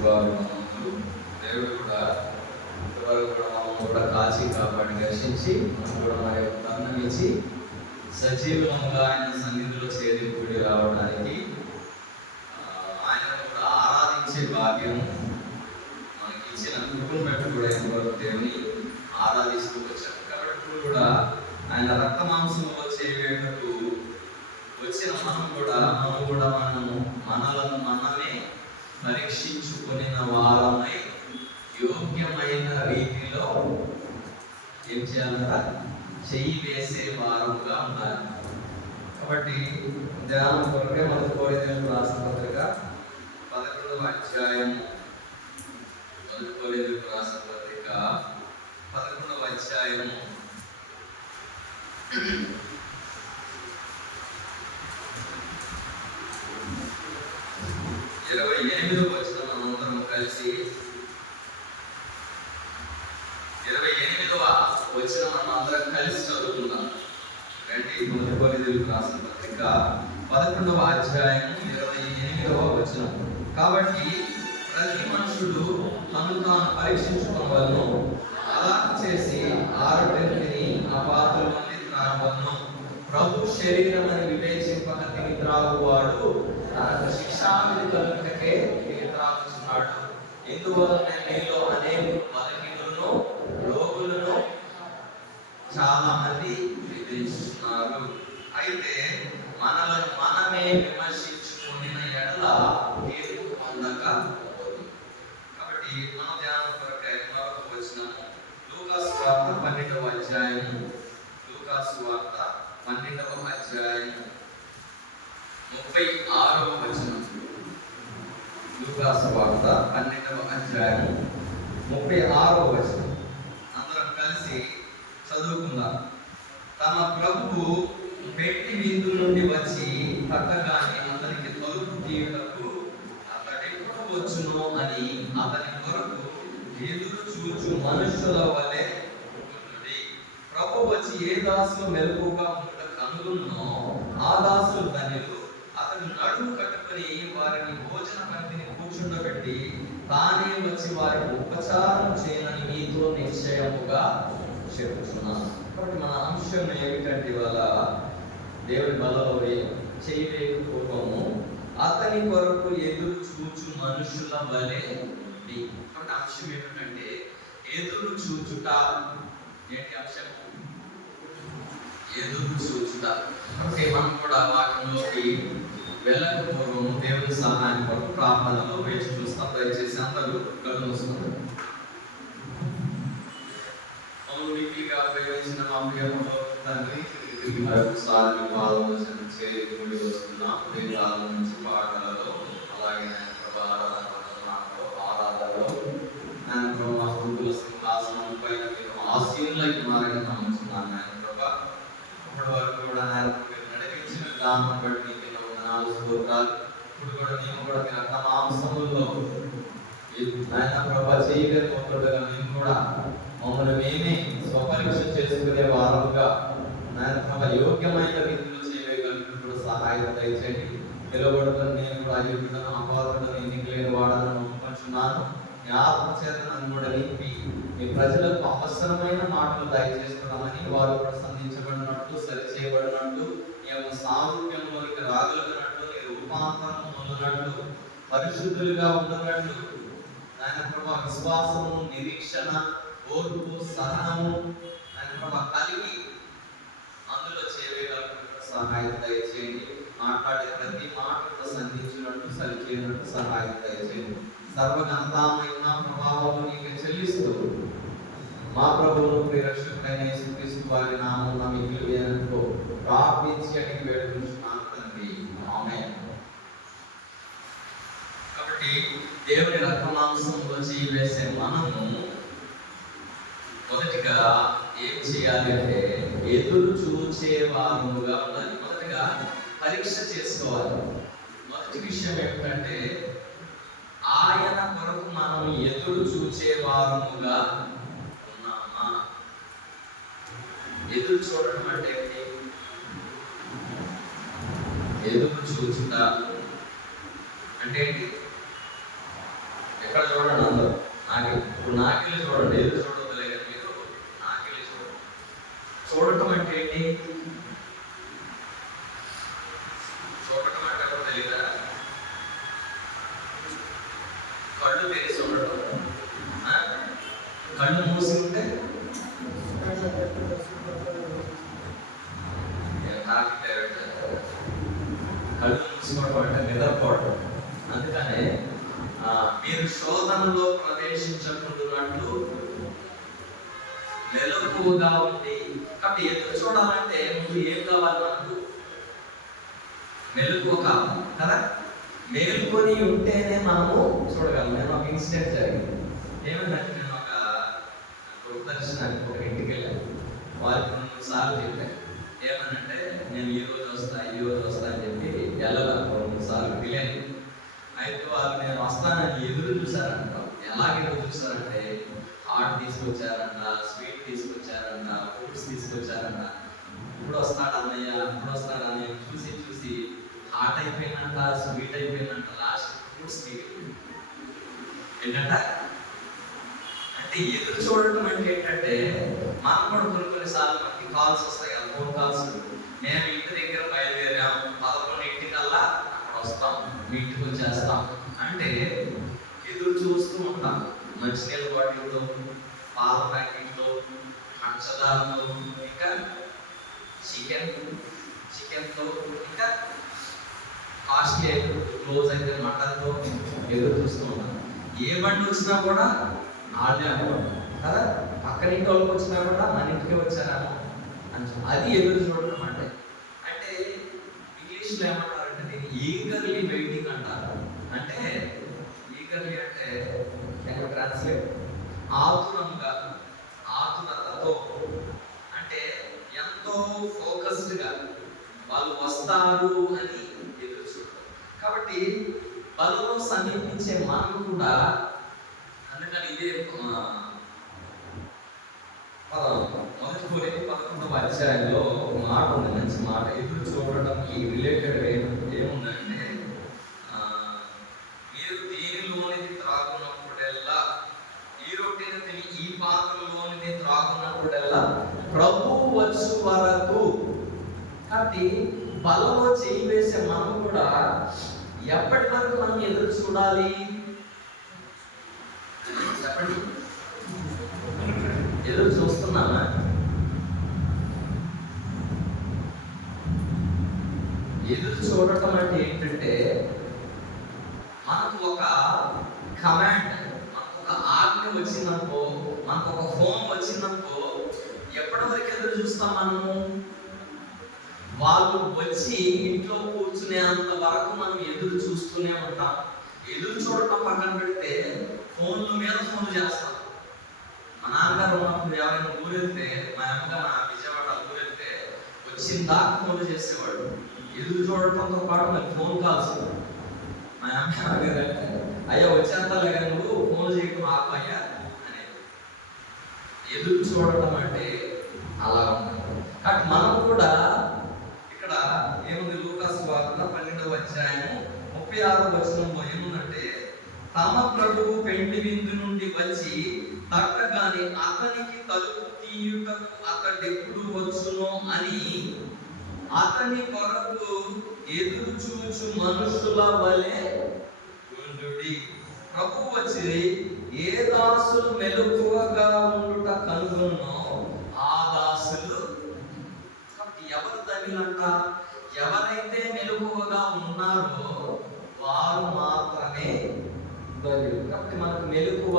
శుభాభివందనములు. దేవుడు కూడా ఇంతవరకు కూడా మమ్మల్ని కూడా కాచి కాపాడి రక్షించి మనం కూడా మరి తరుణం ఇచ్చి సజీవంగా ఆయన సన్నిధిలో చేరి కూడి రావడానికి ఆయన కూడా ఆరాధించే భాగ్యం మనకి ఇచ్చిన కృపను బట్టి కూడా ఎంతవరకు దేవుని ఆరాధిస్తూ వచ్చాం. కాబట్టి ఇప్పుడు కూడా ఆయన రక్త మాంసంలో చేయవేటకు వచ్చిన మనం కూడా మనమే పరీక్షించుకున్న వారమై యోగ్యమైన రీతిలో ఏం చేయాలంట, చెయ్యి వేసే వారంగా ఉండాలి. కాబట్టి ధ్యానం కొరకే మొదటి కొరింథీయులకు రాసిన పత్రిక 11వ అధ్యాయం, మొదటి కొరింథీయులకు రాసిన పత్రిక 11వ అధ్యాయం 28వ వచనం మనందరం కలిసి 28వ వచనం మనందరం కలిసి చదువుకుందాం. రండి, మొదటి కొరింథీయులకు రాసిన పత్రిక 11వ అధ్యాయం 28వ వచనం. కాబట్టి ప్రతి మనుషుడు తను తాను పరీక్షించుకోవలను, అలా చేసి ఆరోగ్యాన్ని అపాత్రమని త్రాగవలను. ప్రభు శరీరమని వివేచింపక తిని త్రాగువాడు తనకు శిక్షావిధి కలుగుటకే తిని త్రాగుచున్నాడు. ఇందువలన మీలో అనేక బలహీనులను రోగులను చాలా మంది విధిస్తున్నారు. అయితే మనమే విమర్శించుకున్న ఎడల తీర్పు పొందకపోదు. కాబట్టి మన ధ్యానం కొరకై మరొక వచనం లూకాసు వార్త 12వ అధ్యాయం, లూకాసు వార్త 12వ అధ్యాయం 36వ వచనం. లూకాసు వార్త 12వ అధ్యాయం 36వ వచనం అందరం కలిసి చదువుకుందాం. తమ ప్రభువు పెట్టి విందు నుండి వచ్చి పట్టగానే అతనికి తలుపు తీయుటకు అతడెప్పుడు వచ్చునో అని అతని కొరకు ఎదురు చూచు మనుషుల వలె ఉండుడి. ప్రభు వచ్చి ఏ దాసులు మెలకుగా ఉండ కనుగొన్నో ఆ దాసులు ధన్యులు. అతడు నడుము కట్టుకుని వారిని భోజన పంక్తిని కూర్చుండబెట్టి తానే వచ్చి వారికి ఉపచారం చేయనని మీతో నిశ్చయముగా చెప్పుచున్నాను. కాబట్టి మన అంశం ఏమిటంటే ఇవాళ దేవుని బలలో చేయలేకపోవము, అతని కొరకు ఎదురు చూచు మనుషుల వలె ఉంది. కాబట్టి అంశం ఏమిటంటే ఎదురు చూచుట. ఏంటి అంశం? ఎదురు చూచుట. అంటే మనం కూడా వాక్యంలోకి వెళ్ళకపోవడం దేవుని సహాయం కొరకు ప్రార్థనలో వేచి చూస్తాం. దయచేసి అందరూ కళ్ళు మూసుకుంటారు. వీటిగా ఉపయోగించిన మా ప్రియములో తండ్రి, మరొకసారి పాదములు చేరి వస్తున్నాం. వేదాల నుంచి పాటలలో, అలాగే ఆరాధనలో మా స్థుతుల సింహాసనంపై ఆశీనులకి మారని నమ్ముతున్నాను. ఆయన ప్రభా, ఇప్పటి వరకు కూడా మీరు నడిపించిన విధానం బట్టి మీకు వందనాలు, స్తోత్రాలు. ఇప్పుడు కూడా మేము కూడా మీ రక్త మాంసముల్లో ఆయన ప్రభా చేయలేకపోతుండగా మేము కూడా మమ్మల్ని మేమే స్వపరీక్ష చేసుకునే వారముగా యోగ్యమైన రీతిలో చేయగలిగినప్పుడు సహాయం దయచేయండి. పిలువబడుతున్న నేను కూడా అయోగ్యుడను, అపాత్రుడను, ఎన్నిక లేని వాడను ఒప్పుకొంచున్నాను. మీ ఆత్మచేత నన్ను కూడా నింపి మీ ప్రజలకు అవసరమైన మాటలు దయచేస్తున్నామని వారు కూడా సంధించబడినట్టు, సరిచేయబడినట్టు, మీ యొక్క సారూప్యంలోనికి రాగలిగినట్టు, నీ రూపాంతరం ఉన్నట్టు, పరిశుద్ధులుగా ఉన్నట్టు ఆయన ప్రభా విశ్వాసము, నిరీక్షణ, ఓర్పు, సహనము ఆయన ప్రభా కలిగి అందులో చేయగలిగినట్టు సహాయం దయచేయండి. మాట్లాడే ప్రతి మాటతో సంధించినట్టు, సరిచేయనట్టు సహాయం దయచేయండి. సర్వగంధామైన ప్రభావము నీకు చెల్లిస్తూ మా ప్రభువును ప్రియరక్షకుడైన యేసుక్రీస్తు వారి నామమున మీకు వేడుకో ప్రార్థించి అడిగి వేడుకుంటున్నాను తండ్రి. ఆమేన్. కాబట్టి దేవుని రక్త మాంసంలో చేయి వేసే మనము మొదటిగా ఏం చేయాలి అంటే ఎదురు చూచే వారముగా ఉండాలి. మొదటిగా పరీక్ష చేసుకోవాలి. మొదటి విషయం ఏమిటంటే ఆయన కొరకు మనం ఎదురు చూచే వారముగా ఉన్నామా? ఎదురు చూడడం అంటే ఎదురు చూచుట అంటే ఇక్కడ చూడండి అందరూ ఇప్పుడు నాకిలి చూడండి, ఎదురు చూడొద్దులే కానీ మీరు నాకిలి చూడండి. చూడటం అంటే ఏంటి? చూడటం అంటే కూడా తెలియదా? కళ్ళు తెరిచి ఉండటం, కళ్ళు మూసి ఉంటే కళ్ళు మూసుకోవడం అంటే నిద్రపోవడం. అందుకనే మీరు శోధనలో ప్రవేశించకుండాన్నట్లు మెలకువగా ఉండి. కాబట్టి ఎదురు చూడాలంటే ముందు ఏం కావాలి? మనకు మెలకువ కావాలి కదా. మేలుకొని ఉంటేనే మనము చూడగలం. నేను ఒక ఇన్సిడెంట్ జరిగింది. ఏమైందంటే నేను ఒక దర్శనానికి ఒక ఇంటికి వెళ్ళాను. వారికి 2 సార్లు చెప్పాను. ఏమనంటే నేను ఈ రోజు వస్తా అని చెప్పి వెళ్ళాలి. 2 సార్లు వెళ్ళాను. అయితే వాళ్ళు నేను వస్తానని ఎదురు చూసారంట. ఎలాగ ఎదురు చూసారంటే హాట్ తీసుకొచ్చారంట, స్వీట్ తీసుకొచ్చారంట, ఫ్రూట్స్ తీసుకొచ్చారంట. ఇప్పుడు వస్తాడన్నయ్య చూసి హాట్ అయిపోయిందంట, స్వీట్ అయిపోయిందంట, లాస్ట్ ఫ్రూట్స్ ఏంటంట. అంటే ఎదురు చూడటం అంటే ఏంటంటే మనం కూడా కొన్నిసార్లు మనకి కాల్స్ వస్తాయి కదా, ఫోన్ కాల్స్. మేము ఇంటి దగ్గర బయలుదేరాం, 11:00కల్లా అక్కడ వస్తాం, మీ ఇంటికి వచ్చేస్తాం అంటే ఎదురు చూస్తూ ఉంటాం. మంచినీళ్ళ బాటిల్తో, పాల ప్యాకెట్తో, పంచదారతో, ఇంకా చికెన్తో, ఇంకా కాస్ట్లీ క్లోజ్ అయితే మటన్తో ఎదురు చూస్తూ ఉంటాం. ఏ బండి వచ్చినా కూడా ఆడే అనుకోండి కదా. పక్కన ఇంటి వాళ్ళకి వచ్చినా కూడా మన ఇంటికి వచ్చారేమో అని అది ఎదురు చూడడం అంటే. అంటే ఇంగ్లీష్లో ఏమంటారంటే దీన్ని ఈగర్లీ వెయిటింగ్ అంటారు. అంటే ఈగర్లీ అంటే ట్రాన్స్లేట్ ఆతురతతో, అంటే ఎంతో ఫోకస్డ్గా వాళ్ళు వస్తారు అని ఎదురు చూడడం. కాబట్టి బలలో సమీపించే మనం కూడా, అందుకని ఇదే 11వ అధ్యాయంలో ఒక మాట ఉంది, మంచి మాట. ఎదురు చూడడానికి రిలేటెడ్ ఏముందంటే మీరు దీనిలోనిది త్రాగున్నప్పుడల్లా, ఈ రొట్టెని తిని ఈ పాత్రలోనిది త్రాగున్నప్పుడల్లా ప్రభువు వచ్చు వరకు. కాబట్టి బలలో చేయి వేసే మనం కూడా ఎప్పటి వరకు మనం ఎదురు చూడాలి? చెప్పండి, ఎదురు చూస్తున్నామా? ఎదురు చూడటం అంటే ఏంటంటే మనకు ఒక కమాండ్, మనకు ఒక ఆజ్ఞ వచ్చిందనుకో, మనకు ఒక ఫోన్ వచ్చిందనుకో, ఎప్పటి వరకు ఎదురు చూస్తాం మనము? వాళ్ళు వచ్చి ఇంట్లో కూర్చునేంత వరకు మనం ఎదురు చూస్తూనే ఉంటాం. ఎదురు చూడటం పక్కన పెడితే ఫోన్ల మీద ఫోన్లు చేస్తాం. మా నాన్నగారు ఉన్నప్పుడు ఎవరైనా ఊరెళ్తే, మా అమ్మగారు నా విజయవాడ ఊరెళ్తే వచ్చిందా ఫోన్లు చేసేవాడు. ఎదురు చూడటంతో పాటు నాకు ఫోన్ కాల్స్. మా అమ్మ అంటే అయ్యా వచ్చేంతలే కానీ నువ్వు ఫోన్ చేయటం ఆపయ్యా అనేది. ఎదురు చూడటం అంటే అలా ఉంటుంది. కాబట్టి మనం కూడా ఇక్కడ ఏముంది? లూకాసు వార్త 12వ అధ్యాయం 36వ వచనంలో ఏముందంటే, తమ ప్రభువు పెండి విందు నుండి వచ్చి తట్టగానే అతనికి తలుపు తీయుటకు అతడెప్పుడు వచ్చునో అని అతని కొరకు ఎదురు చూచు మనుషుల వలె ఉండుడి. ప్రభు వచ్చి ఏ దాసులు మెలకువగా ఉండుట కనుగొన్నో ఆ దాసులు. ఎవరు తగిలంట? ఎవరైతే మెలకువగా ఉన్నారో వారు మాత్రమే ధన్యులు. కాబట్టి మనకు మెలకువ,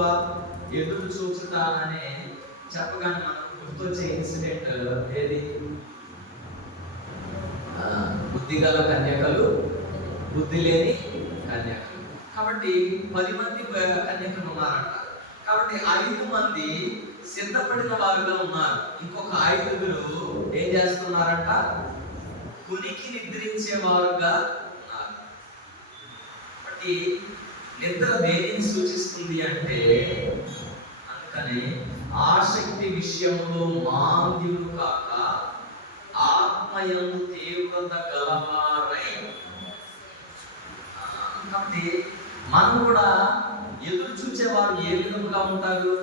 ఎదురు చూచుట అనే చెప్పగానే మనకు గుర్తొచ్చే ఇన్సిడెంట్ ఏది? బుద్ధిగల కన్యకలు, బుద్ధి లేని కన్యకలు. కాబట్టి 10 మంది కన్యకలు ఉన్నారంట. కాబట్టి 5 మంది సిద్ధపడిన వారుగా ఉన్నారు. ఇంకొక 5 ఏం చేస్తున్నారంట? కునికి నిద్రించే వారుగా ఉన్నారు. కాబట్టి నిద్ర దేనిని సూచిస్తుంది అంటే, అందుకని ఆసక్తి విషయంలో మాంద్యులు కాక ఆత్మయందు తీవ్రత గలవారై. కాబట్టి మనం కూడా ఎదురు చూచేవారు ఏ విధంగా ఉంటారు?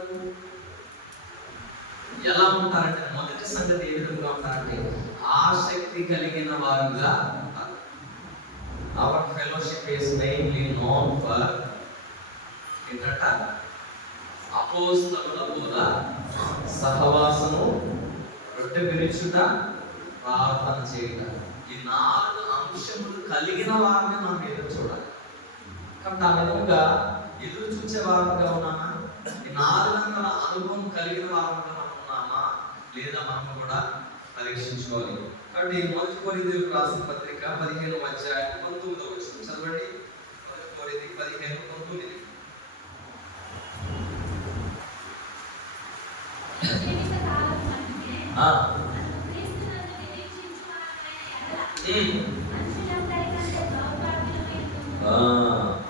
ఎలా ఉంటారంటే, మొదటి సంగతి ఏ విధంగా ఉంటారంటే ఆసక్తి కలిగిన వారుగా ఉంటారు. Our fellowship is mainly known for ఏంటంట అపోస్తలుల బోధ, సహవాసము, రొట్టె విరుచుట, ప్రార్థన చేయుట. ఈ 4 అంశములు కలిగిన వారిని మనం ఎదురు చూడాలి. కాబట్టి ఆ విధంగా ఎదురు చూసే వారంగా ఉన్నామా? ఈ 4 అనుభవం కలిగిన వారంగా మనం ఉన్నామా లేదా మనం కూడా పరీక్షించుకోవాలి. కాబట్టి మొదటి కొరింథీయులకు రాసిన పత్రిక 15వ అధ్యాయం 19వ వచనం చదవండి. మొదటి కొరింథీ 15:19.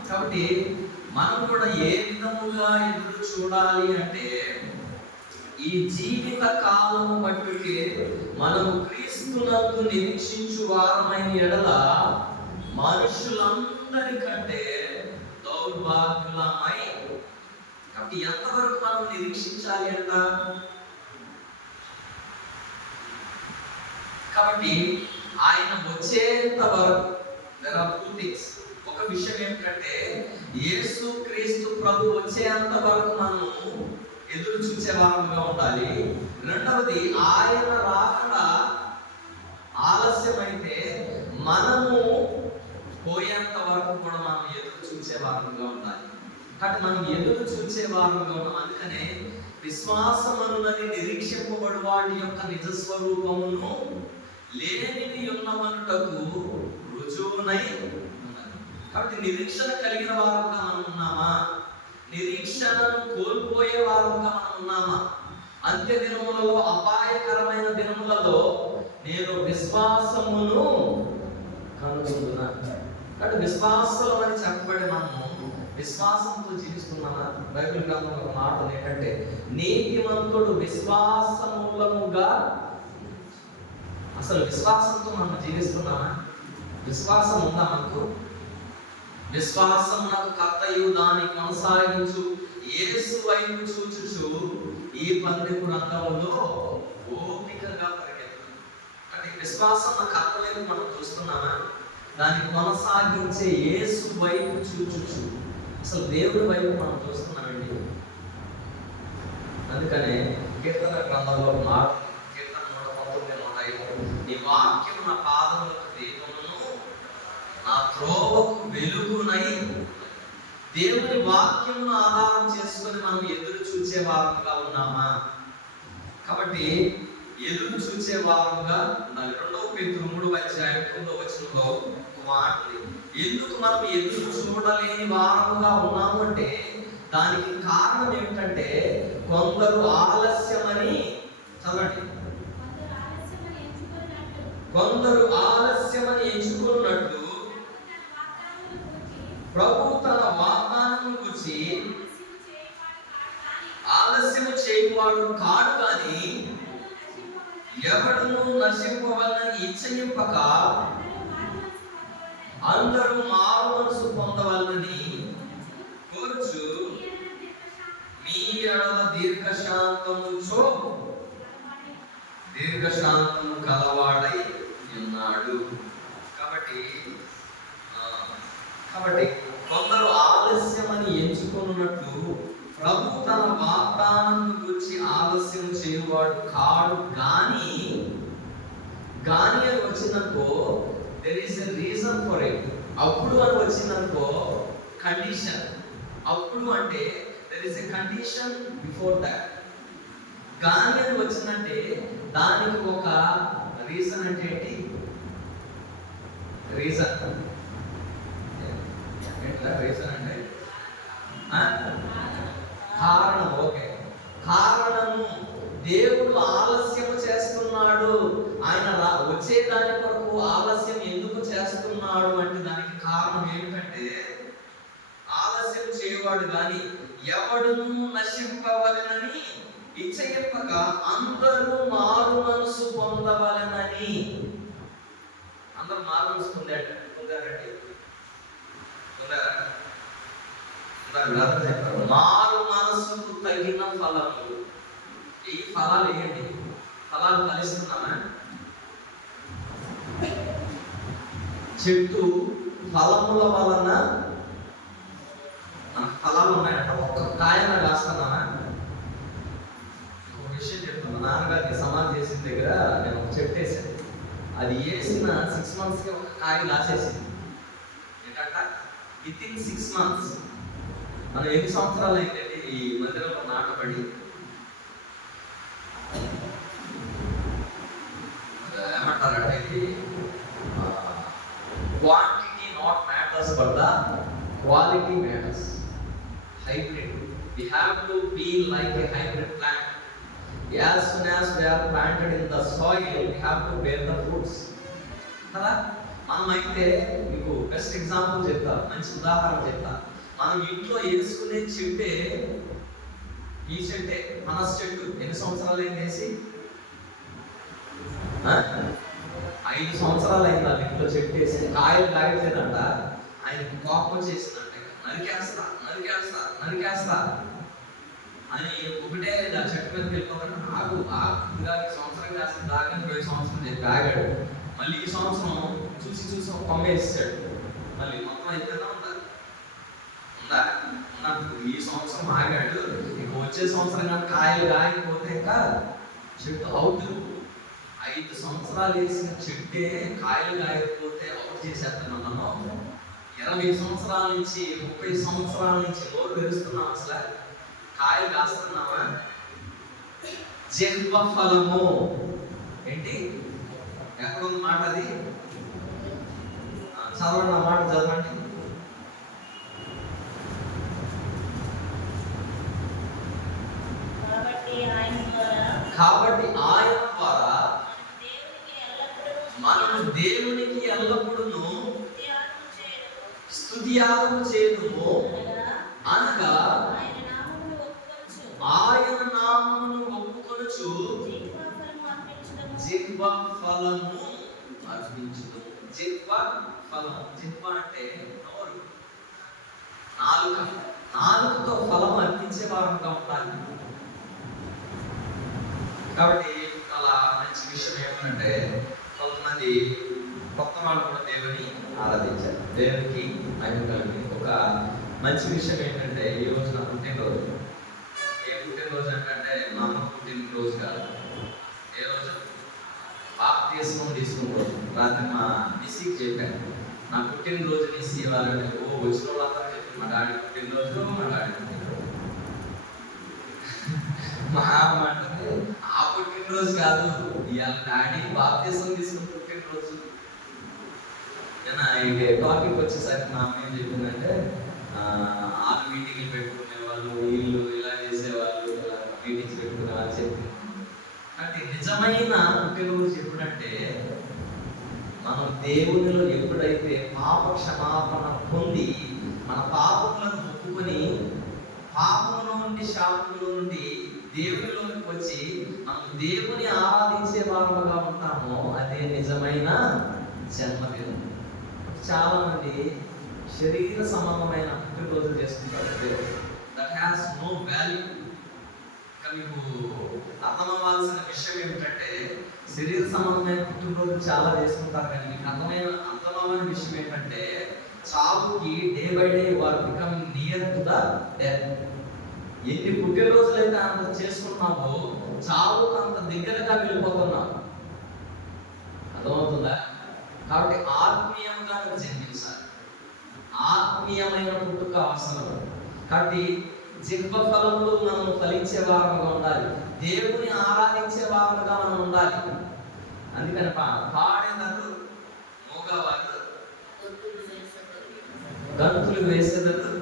కాబట్టి మనం కూడా ఏ విధముగా ఎదురు చూడాలి అంటే, ఈ జీవిత కాలము బట్టి మనము క్రీస్తునందు నిరీక్షించు వారమైన ఎడల మనుషులందరికంటే దౌర్భాగ్యులమై. కాబట్టి ఎంతవరకు మనం నిరీక్షించాలి అంట? కాబట్టి ఆయన వచ్చేంత వరకు there are 2 things. ఒక విషయం ఏమిటంటే, యేసు క్రీస్తు ప్రభు వచ్చేంత వరకు మనము ఎదురు చూసే వారంగా ఉండాలి. రెండవది, ఆయన రాకడా ఆలస్యమైతే మనము పోయేంత వరకు కూడా మనం ఎదురు చూసే వారంగా ఉండాలి. కాబట్టి మనం ఎదురు చూసే వారంగా ఉన్నాం. అందుకనే విశ్వాసమనులని నిరీక్షింపబడు వాడి యొక్క నిజస్వరూపమును లేనిది ఉన్నమనుటకు రుజువునై ఉన్నది. కాబట్టి నిరీక్షణ కలిగిన వారంగా మనం ఉన్నామా? నిరీక్షణను కోల్పోయే వారంగా మనం ఉన్నామా? అంత్య దినములలో, అపాయకరమైన దినములలో నేను విశ్వాసమును కనుగొంటున్నాను. కాబట్టి విశ్వాసం అని చెప్పబడి మనము విశ్వాసంతో జీవిస్తున్నామా? బైబిల్ గ్రంథంలో ఒక మాట ఏంటంటే, నీతిమంతుడు విశ్వాసమూలముగా. అసలు విశ్వాసంతో మనం జీవిస్తున్నామా? విశ్వాసం ఉందా మనకు? విశ్వాసం నాకు కర్తయు దాన్ని కొనసాగించు యేసు వైపు చూచుచు ఈ పందెపు రంగంలో ఓపికగా పరిగెత్తు. అంటే విశ్వాసం నా కర్త వైపు మనం చూస్తున్నామా? దాన్ని కొనసాగించే యేసు వైపు చూచుచు. అసలు దేవుడి వైపు మనం చూస్తున్నామండి. అందుకనే కీర్తన గ్రంథంలో మాట, కీర్తన 119:105, నీ వాక్యం నా పాదములకు దీపమును నా త్రోవకు వెలుగునై. దేవుని వాక్యమును ఆధారం చేసుకొని మనం ఎదురు చూసే వారంగా ఉన్నామా? కాబట్టి ఎదురు చూసే వారంగా ఉండాలి. 2 పేతురు 3:9 వచనంలో ఒక మాట ఉంది. ఎందుకు మనం ఎదురు చూడలేని వారముగా ఉన్నాము అంటే, దానికి కారణం ఏమిటంటే, కొందరు ఆలస్యమని, చదవండి, కొందరు ఆలస్యమని ఎంచుకున్నట్లు ప్రభు తన వాగ్దానము గురించి ఆలస్యము చేయవాడు కాడు, కానీ ఎవడును నశింపవలని ఇచ్చయింపక అందరూ మారు మనసు పొందవలని కోరుచు మీ ఎడల దీర్ఘశాంతము కలవాడై ఉన్నాడు. కాబట్టి కొందరు ఆలస్యమని ఎంచుకున్నట్లు ప్రభు తన వాగ్దానం గురించి ఆలస్యం చేయువాడు కాడు, కానీ అని వచ్చిందనుకో, there is a reason for it. అప్పుడు అని వచ్చిందనుకో, కండిషన్. అప్పుడు అంటే there is a condition before that. కానీ అని వచ్చిందంటే దానికి ఒక రీజన్. అంటే ఏంటి రీజన్? రీజన్ అంటే కారణం. ఓకే, కారణము. దేవుడు ఆలస్యం చేస్తున్నాడు, ఆయన వచ్చేదాని కొరకు ఆలస్యం ఎందుకు చేస్తున్నాడు అంటే దానికి కారణం ఏమిటంటే, ఆలస్యం చేయవాడు కానీ ఎవడును నశింపవలెనని ఇచ్చయింపక అందరూ మారు మనసు పొందవలెనని. అందరూ మారు మనసు పొందారండి. పొందారా? బ్రదర్ చెప్పారు, మారు మనసుకు తగిన ఫలములు. ఈ ఫలాలు ఏంటి? ఫలాలు ఫలిస్తున్నామా? చెట్టు ఫలముల వలన ఫలాలు ఉన్నాయంట. ఒక్క కాయన కాస్తున్నామా? ఒక విషయం చెప్తాను. నాన్నగారికి సమాధి చేసిన దగ్గర నేను ఒక చెట్టు వేసాను. అది వేసిన 6 monthsకి ఒక కాయ కాసేసింది. ఏంటంట? Within 6 months. మనం ఎన్ని సంవత్సరాలు అయిందంటే ఈ మందిరంలో నాటబడి? ఏమంటారంటే ఇది quantity not matters but the quality matters. Hybrid. We have to be like a hybrid plant. As soon as we are planted in the soil, we have to bear the fruits. కదా? మనమైతే మీకు best example చెప్తా, మంచి ఉదాహరణ చెప్తా. మనం ఇంట్లో వేసుకునే చెట్టే, ఈ చెట్టే పనస చెట్టు ఎన్ని సంవత్సరాలు అయింది వేసి? 5 సంవత్సరాలు అయింది. ఆ ఇంట్లో చెట్టు వేసి కాయలు కాయట్లేదంట. ఆయనకి కోపం వచ్చేసిందంట. నరికేస్తా నరికేస్తా నరికేస్తా అని ఒకటే ఆ చెట్టు మీదకి వెళ్ళిపోతాడు. ఆగు ఇంకా ఈ సంవత్సరం కాసిన దాకా 20 సంవత్సరం చెప్పి ఆగాడు. మళ్ళీ ఈ సంవత్సరం చూసి చూసి ఒక కొమ్మ వేసాడు. మళ్ళీ మొత్తం అయిపోయినా ఉందా? ఈ సంవత్సరం ఆగాడు. ఇక వచ్చే సంవత్సరం కానీ కాయలు కాయకపోతే ఇంకా చెట్టు అవుట్. 5 సంవత్సరాలు వేసిన చెట్టే కాయలు కాయకపోతే అవుట్ చేసేస్తున్నాం. మనం 20 సంవత్సరాల నుంచి 30 సంవత్సరాల నుంచి నోరు తెరుస్తున్నాం. అసలు కాయలు కాస్తున్నామా? జిహ్వ ఫలము ఏంటి? ఎక్కడుంది మాట? అది చదవండి, ఆ మాట చదవండి. కాబట్టి ఆయన ద్వారా మనము దేవునికి ఎల్లప్పుడూ స్తుతియాగము చేయుదుము, అనగా ఆయన నామమును ఒప్పుకొనుచు జిహ్వ ఫలము అర్పించుదుము. జిహ్వ ఫలం. జిహ్వ అంటే నోరు, నాలుక. నాలుకతో ఫలం అర్పించే వారంగా ఉండాలి. కాబట్టి అలా మంచి విషయం ఏమంటే, కొంతమంది కొత్త వాళ్ళు కూడా దేవుని ఆరాధించారు, దేవునికి మహిమ కలిగి. ఒక మంచి విషయం ఏంటంటే, ఈ రోజు నా పుట్టినరోజు. ఏ పుట్టినరోజు అంటే మా అమ్మ పుట్టినరోజు కాదు. ఏ రోజు? బాప్తిస్మం తీసుకున్న రోజు. రాత్రి మా మిస్సీకి చెప్పాను, నా పుట్టినరోజు మిస్ ఇవ్వాలంటే వచ్చిన వాళ్ళందరూ చెప్పి, మా డాడీ పుట్టినరోజు, మా డాడీ పుట్టినరోజు. మా అమ్మ అంటే ఆ పుట్టినరోజు కాదు, ఇవాళ డాడీ బాప్తిస్మం తీసుకున్న పుట్టినరోజు. ఇక టాపిక్ వచ్చేసరికి మా అమ్మ ఏం చెప్పిందంటే, ఆ మీటింగ్లు పెట్టుకునే వాళ్ళు, వీళ్ళు ఇలా చేసేవాళ్ళు, ఇలా మీటింగ్స్ పెట్టుకునే వాళ్ళు చెప్పింది. అంటే నిజమైన పుట్టినరోజు ఎప్పుడంటే, మనం దేవునిలో ఎప్పుడైతే పాప క్షమాపణ పొంది మన పాపములను ఒప్పుకొని పాపముల నుండి శాపముల నుండి దేవునిలోకి వచ్చి మనం దేవుని ఆరాధించే వారుగా ఉంటామో అదే నిజమైన జన్మదినం. చాలా మంది శరీర సంబంధమైన పుట్టినరోజులు చేసుకుంటారు. That has no value. మీకు అర్థమవ్వాల్సిన విషయం ఏమిటంటే, శరీర సంబంధమైన పుట్టినరోజులు చాలా చేసుకుంటారు, కానీ మీకు అర్థమవ్వని విషయం ఏంటంటే, చావుకి day by day you are becoming near to the death. ఎన్ని పుట్టినరోజులు అయితే అంత చేసుకున్నామో చావుకు అంత దగ్గరగా వెళ్ళిపోతున్నాం. అర్థమవుతుందా? కాబట్టి ఆత్మీయంగా జన్మించాలి. ఆత్మీయమైన పుట్టుక అవసరం. కాబట్టి జిహ్వ ఫలములు మనం ఫలించే వారంగా ఉండాలి. దేవుని ఆరాధించే వారంగా మనం ఉండాలి. అందుకని పాడేదారు, మోగవారు గంతులు వేసేదారు.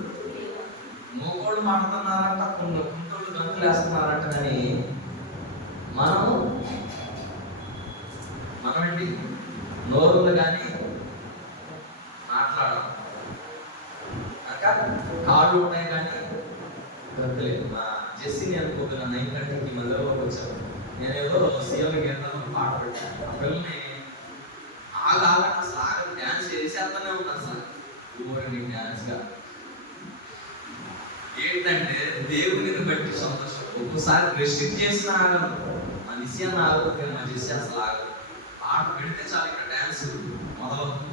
మోగోళ్ళు మాడుతున్నారంట, కుంటోళ్ళు గంతులు వేస్తున్నారంట. కానీ మనమేంటి నోరులు కానీ మాట్లాడడం, కాళ్ళు ఉన్నాయి కానీ గంతులేదు. మా జెస్సీని అనుకోదు, నా 9:30కి మందిరంలోకి వచ్చాను. నేనేదో సీఎం గీతాలు పాట పెట్టాను. ఆ పిల్లల్ని ఆగాలంటే అసలు డ్యాన్స్ చేసేస్తానే ఉన్నాను సార్. ఊరికి డ్యాన్స్గా ఏంటంటే దేవునిని బట్టి సంతోషం. ఒక్కోసారి రెస్ట్రిక్ట్ చేసిన ఆగదు, మనిషి అన్న ఆగదు, మనిషి అసలు ఆగదు. పాట పెడితే చాలు ఇక్కడ డ్యాన్స్ మొదలవుతుంది.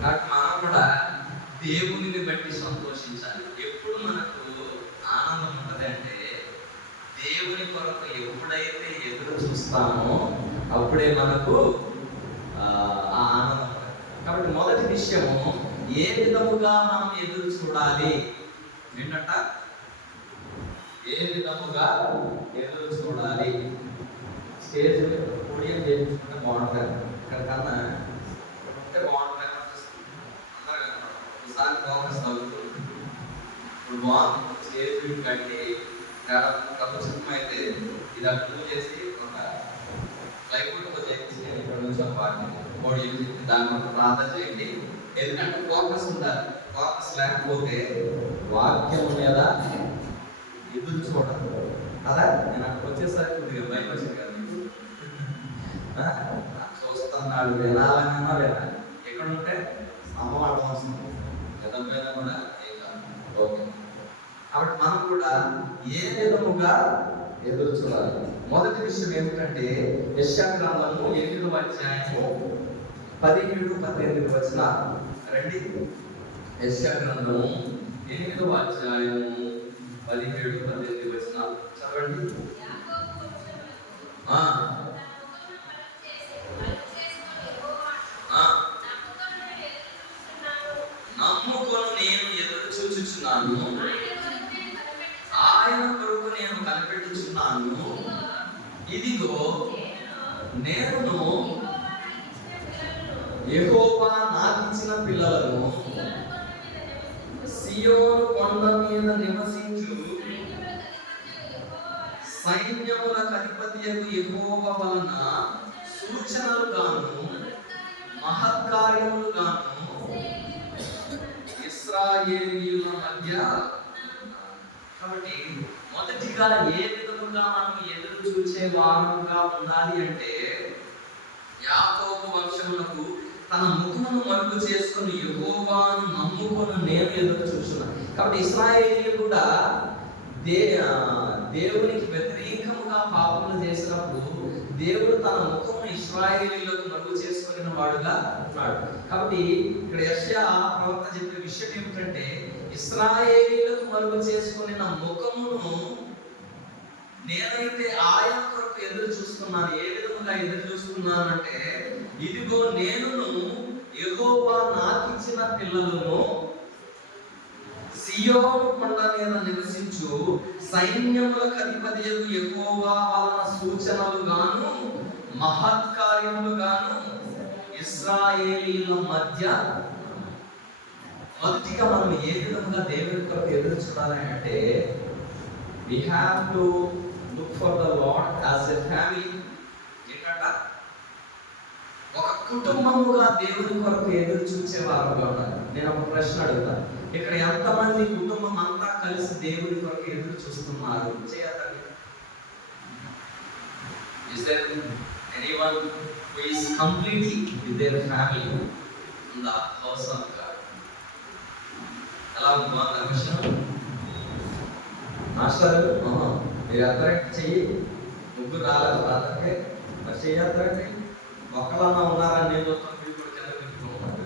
కాబట్టి మనం కూడా దేవునిని బట్టి సంతోషించాలి. ఎప్పుడు మనకు ఆనందం ఉంటుంది అంటే దేవుని కొరకు ఎప్పుడైతే ఎదురు చూస్తామో అప్పుడే మనకు ఆనందం. కాబట్టి మొదటి విషయము, ఏ విధముగా మనం ఎదురు చూడాలి ఏంటంట, ఏ విధముగా ఎదురు చూడాలి. స్టేజ్ పోడియం చేయించుకుంటే బాగుంటుంది, ఇక్కడికన్నా ఉంటే బాగుంటుంది. ఒకసారి ఫోకస్ తగ్గుతుంది. ఇప్పుడు బాగుంది స్టేజ్ కట్టి ప్రభుత్వం అయితే ఇది అర్థం చేసి ఒక ఫ్లైవుడ్ చేయించి ఇక్కడ నుంచి ఒక పోడియం దాని ప్రార్థన చేయండి. ఎందుకంటే ఫోకస్ ఉండాలి. ఫోకస్ లేకపోతే వాక్యం మీద ఎదురు చూడాలి కదా. నేను అక్కడ వచ్చేసరికి కొద్దిగా భయం వచ్చింది కదా, చూస్తున్నాడు వినాలన్నా లేదా ఎక్కడ ఉంటే అమ్మవాడు అవసరం గతం మీద కూడా ఏం కాదు. ఓకే, కాబట్టి మనం కూడా ఏ విధముగా ఎదురు చూడాలి. మొదటి విషయం ఏమిటంటే యెషయా గ్రంథము 8వ అధ్యాయము 17-18 వచనాలు రండి. యెషయా గ్రంథము 8వ అధ్యాయము 17-18 వచనాలు చదవండి. నమ్ముకొని నేను ఎదురు చూచుచున్నాను, ఆయన కొరకు నేను కనిపెట్టుచున్నాను. ఇదిగో నేను యెహోవా నాకిచ్చిన పిల్లలను సియోను కొండ మీద నివసించు సైన్యములకు అధిపతియగు యెహోవా వలన సూచనలు గాను మహత్కార్యములు గాను ఇశ్రాయేలీయుల మధ్య. కాబట్టి మొదటిగా ఏ విధముగా మనం ఎదురు చూసే వారముగా ఉండాలి అంటే, యాకోబు వంశములకు తన ముఖమును మరుగు చేసుకుని యెహోవాను నమ్ముకొని నేను ఎదురు చూస్తున్నాను. కాబట్టి ఇశ్రాయేలీయులు కూడా దేవునికి వ్యతిరేకముగా పాపములు చేసినప్పుడు దేవుడు తన ముఖమును ఇశ్రాయేలీయులకు మరుగు చేసుకున్న వాడుగా ఉన్నాడు. కాబట్టి ఇక్కడ యెషయా ప్రవక్త చెప్పే విషయం ఏమిటంటే, ఇశ్రాయేలీయులకు మరుగు చేసుకుని నా ముఖమును నేనైతే ఆయన కొరకు ఎదురు చూస్తున్నాను. ఏ విధముగా ఎదురు చూస్తున్నాను అంటే, ఇదిగో నేను యెహోవా నాకిచ్చిన పిల్లలను సియోను కొండ మీద నివసించు సైన్యములకు అధిపతియగు యెహోవా వలన సూచనలు గాను మహత్కార్యములు గాను ఇశ్రాయేలీయుల మధ్య. మొదటిగా మనం ఏ విధంగా దేవుని కొరకు ఎదురు చూడాలి అంటే, we have to look for the Lord as a family. ఏంటంట, ఒక కుటుంబముగా దేవుని కొరకు ఎదురు చూసే వారుగా ఉన్నారు. నేను ఒక ప్రశ్న అడుగుతాను, ఇక్కడ ఎంతమంది కుటుంబం అంతా కలిసి దేవుని కొరకు ఎదురు చూస్తున్నారు? చేయాలి. Is there anyone who is completely with their family in the house of God? ఎలా ఉందా విషయం? మాస్టర్ మీరు అందరికి చెయ్యి, ముగ్గురు రాలేదు రాత్రికి, మరి చెయ్యాలంటే ఒక్కలన్నా ఉన్నారని నేను చూస్తాను. మీరు కూడా కింద పెట్టుకున్నారు,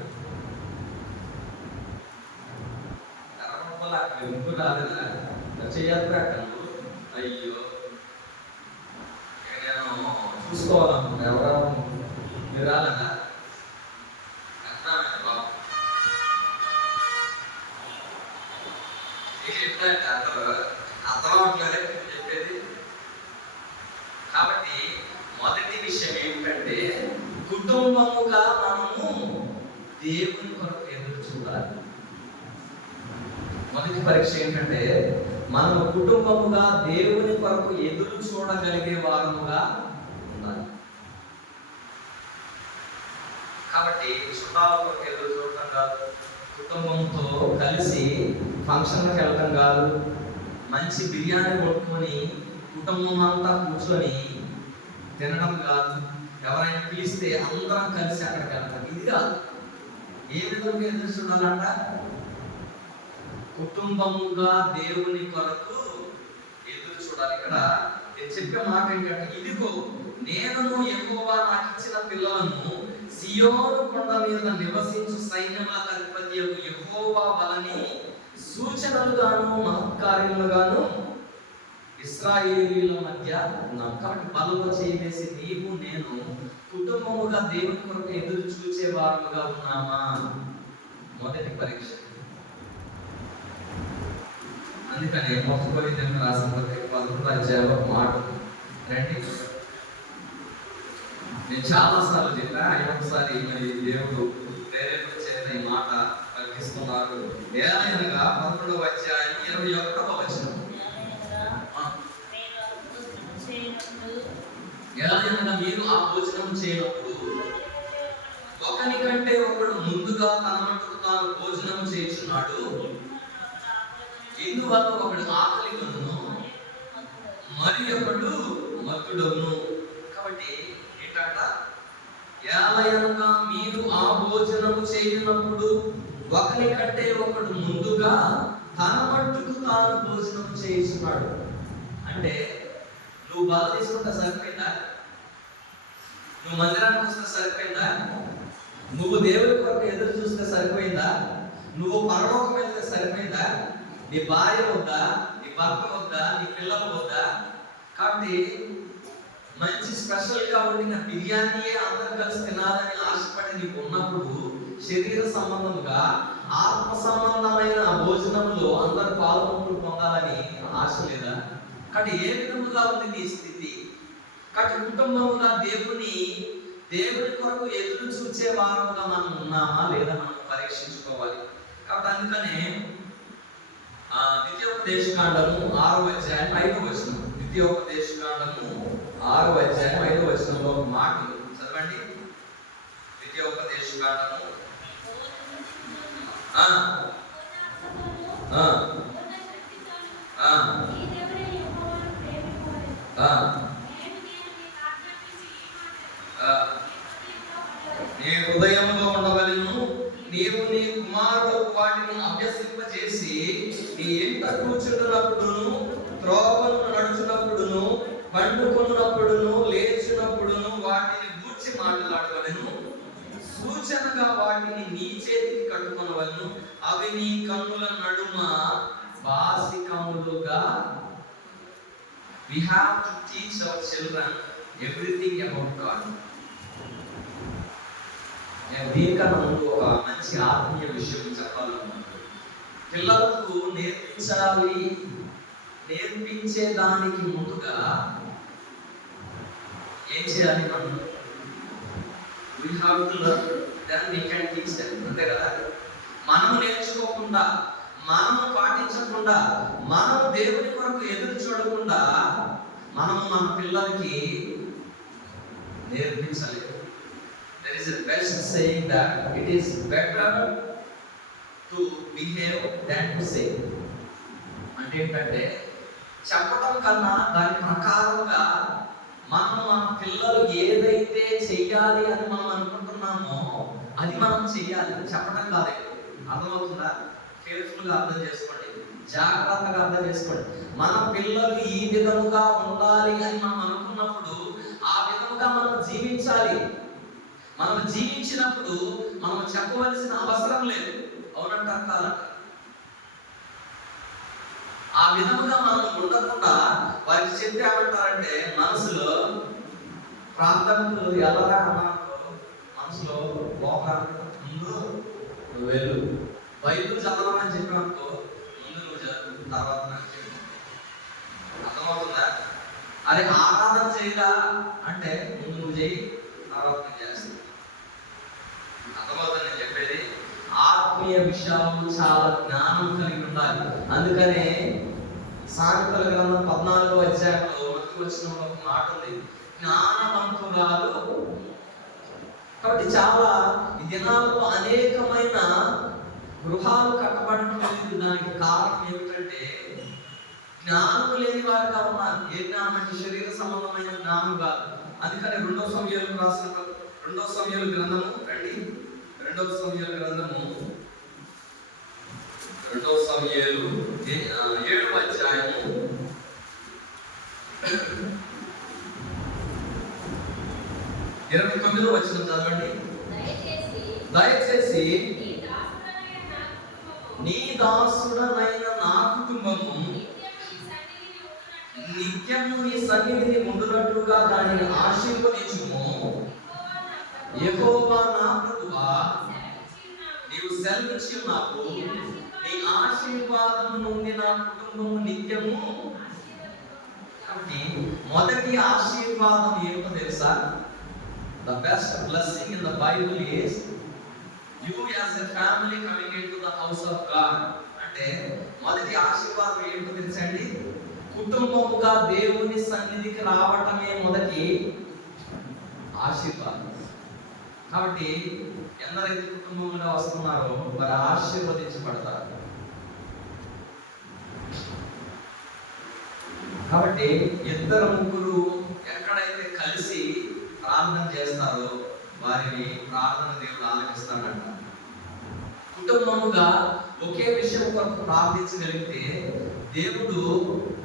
ముగ్గురు రాలేదా? మరి చెయ్యాలి అక్కడ. అయ్యో, నేను చూసుకోవాలనుకున్నా. ఎవరు మీరు రాలేదా? అర్థమవుతుందే చెప్పేది. కాబట్టి మొదటి విషయం ఏమిటంటే, కుటుంబముగా మనము దేవుని కొరకు ఎదురు చూడాలి. మొదటి పరీక్ష ఏంటంటే, మనము కుటుంబముగా దేవుని కొరకు ఎదురు చూడగలిగే వారముగా ఉండాలి. కాబట్టి చుట్టాల కొరకు ఎదురు చూడటం కాదు, కుటుంబంతో కలిసి ఫంక్షన్లకు వెళ్ళటం కాదు, మంచి బిర్యానీ కొట్టుకొని కుటుంబం అంతా కూర్చొని తినడం కాదు, ఎవరైనా పిలిస్తే అందరం కలిసి అక్కడికి వెళ్తాం. ఇది కాదు. ఏ విధంగా ఎదురు చూడాలంట? కుటుంబముగా దేవుని కొరకు ఎదురు చూడాలి. ఇక్కడ నేను చెప్పే మాట ఏంటంటే, ఇదిగో నేను యెహోవా నాకు ఇచ్చిన పిల్లలను సియోను కొండ మీద నివసించు సైన్యములకు అధిపతి యెహోవా వలని సూచనలుగాను మహత్కార్యములుగాను ఇశ్రాయేలీయుల మధ్య ఉన్నాం. కాబట్టి బలలో చేయవేసి నీవు నేను కుటుంబముగా దేవుని కొరకు ఎదురు చూచే వారముగా ఉన్నామా? మొదటి పరీక్ష. అందుకని మొదటి దేవుని రాసిన పత్రిక 11వ అధ్యాయం ఒక మాట రండి. నేను చాలా సార్లు చెప్పా, ఒకసారి మరి దేవుడు ప్రేరేపణ చేత ఈ మాట పలికిస్తున్నారు. ఏలయనగా 11వ అధ్యాయం 21వ వచనం, ఏలయనగా మీరు ఆ భోజనం చేయనప్పుడు ఒకని కంటే ఒకడు ముందుగా తన మట్టుకు తాను భోజనం చేయుచున్నాడు, ఇందువల్ల ఒకడు ఆకలిగొనును మరి ఒకడు మత్తుడవును. కాబట్టి ఏంటంట, ఏలయనగా మీరు ఆ భోజనము చేయనప్పుడు ఒకని కంటే ఒకడు ముందుగా తన మట్టుకు తాను భోజనం చేయుచున్నాడు. అంటే నువ్వు బాధ తీసుకుంటే సరిపోయిందా? నువ్వు మందిరానికి వస్తే సరిపోయిందా? నువ్వు దేవుడి కొరకు ఎదురు చూస్తే సరిపోయిందా? నువ్వు పరలోకం వెళ్తే సరిపోయిందా? నీ భార్య వద్దా, నీ భర్త వద్దా, నీ పిల్లలు వద్దా? కాబట్టి మంచి స్పెషల్గా ఉండిన బిర్యానీయే అందరూ కలిసి తినాలని ఆశపడి నీకు ఉన్నప్పుడు శరీర సంబంధంగా ఆత్మ సంబంధమైన భోజనంలో అందరు పాల్గొంటూ పొందాలని ఆశ లేదా? కాబట్టి ఏ విధముగా ఉంది నీ స్థితి? కాబట్టి కుటుంబముగా దేవుని కొరకు ఎదురు చూచే వారముగా మనం ఉన్నామా లేదా మనం పరీక్షించుకోవాలి. కాబట్టి అందుకనే ద్వితీయోపదేశకాండము 6వ అధ్యాయం 5వ వచనం, ద్వితీయోపదేశకాండము 6వ అధ్యాయం 5వ వచనంలో ఒక మాట చదవండి. ద్వితీయోపదేశకాండము నీ హృదయంలో ఉండవలెను, నీవు నీ కుమారులకు వాటిని అభ్యసింపజేసి నీ ఇంట కూర్చుంటున్నప్పుడును, త్రోవను నడుచున్నప్పుడును, పండుకొనున్నప్పుడును, లేచినప్పుడును వాటిని గూర్చి మాట్లాడవలెను. సూచనగా వాటిని నీ చేతికి కట్టుకొనవలెను. అవి నీ కన్నుల నడుమ బాసికములుగా. We have to teach our children everything about God. దీనికన్నా ముందు ఒక మంచి ఆత్మీయ విషయం చెప్పాలనుకుంటున్నాను. పిల్లలకు నేర్పించే దానికి ముందుగా ఏం చేయాలి? మనం we have to learn, then we can teach them. అంతే కదా? మనం నేర్చుకోకుండా, మనం పాటించకుండా, మనం దేవుని కొరకు ఎదురు చూడకుండా మనం మన పిల్లలకి నేర్పించలేదు. There is a best saying that it is better to behave than to say. అంటే ఏంటంటే, చెప్పడం కన్నా దాని ప్రకారంగా మనం మన పిల్లలు ఏదైతే చెయ్యాలి అని మనం అనుకుంటున్నామో అది మనం చెయ్యాలి, చెప్పడం కాదు. అర్థమవుతుందా? కేర్ఫుల్గా అర్థం చేసుకోండి, జాగ్రత్తగా అర్థం చేసుకోండి. మన పిల్లలు ఈ విధముగా ఉండాలి అని మనం అనుకున్నప్పుడు ఆ విధముగా మనం జీవించాలి. మనం జీవించినప్పుడు మనం చెప్పవలసిన అవసరం లేదు. అవునంటారు కాదంట? ఆ విధముగా మనం ఉండకుండా వారికి చెప్తే ఏమంటారంటే, మనసులో ప్రార్థనలు ఎలా అన్నారో మనసులో ముందు నువ్వు వెళ్ళు, బైబిల్ చదవమని చెప్పినప్పుడు ముందు నువ్వు చదువు, తర్వాత నాకు చెప్పు. అర్థమవుతుందా? అదే ఆరాధన చేయదా అంటే ముందు నువ్వు చేయి, తర్వాత నేను చేస్తాను. అర్థమవుతుంది నేను చెప్పేది? ఆత్మీయ విషయాలు చాలా జ్ఞానం కలిగి ఉండాలి. అందుకనే సామెతల గ్రంథం 14వ అధ్యాయంలో వచ్చిన ఒక మాట ఉంది, జ్ఞానవంతురాలు. కాబట్టి చాలా ఈ దినాల్లో అనేకమైన గృహాలు కట్టబడటం లేదు. దానికి కారణం ఏమిటంటే జ్ఞానం లేని వారుగా ఉన్నారు. ఏ జ్ఞానం అంటే శరీర సంబంధమైన జ్ఞానం కాదు. అందుకని 2వ సమూయేలు రాసిన 2వ సమూయేలు గ్రంథము రండి, 2వ సమూయేలు గ్రంథము రెండవ సమూయేలు 7వ అధ్యాయము 29వ వచనం చదవండి. దయచేసి నీ దాసుడనైన నా కుటుంబము నిత్యము నీ సన్నిధిని ఉండునట్లుగా దానిని ఆశీర్వదించుము. యెహోవా నా ప్రభువా, నీవు సెలవిచ్చి నాకు నీ ఆశీర్వాదము నుండి నా కుటుంబము నిత్యము. కాబట్టి మొదటి ఆశీర్వాదం ఏమిటో తెలుసా? The best blessing in the Bible is you as a family coming into the house of God. అంటే మొదటి ఆశీర్వాదం ఏంటో తెలుసండి? కుటుంబముగా దేవుని సన్నిధికి రావటమే మొదటి ఆశీర్వాదం. కాబట్టి ఎందరైతే కుటుంబంగా వస్తున్నారో వారు ఆశీర్వదించబడతారు. కాబట్టి ఇద్దరు ముగ్గురు ఎక్కడైతే కలిసి ప్రార్థన చేస్తారో వారిని ప్రార్థన దేవుడు ఆలకిస్తాడంట. కుటుంబముగా ఒకే విషయం కొరకు ప్రార్థించగలిగితే దేవుడు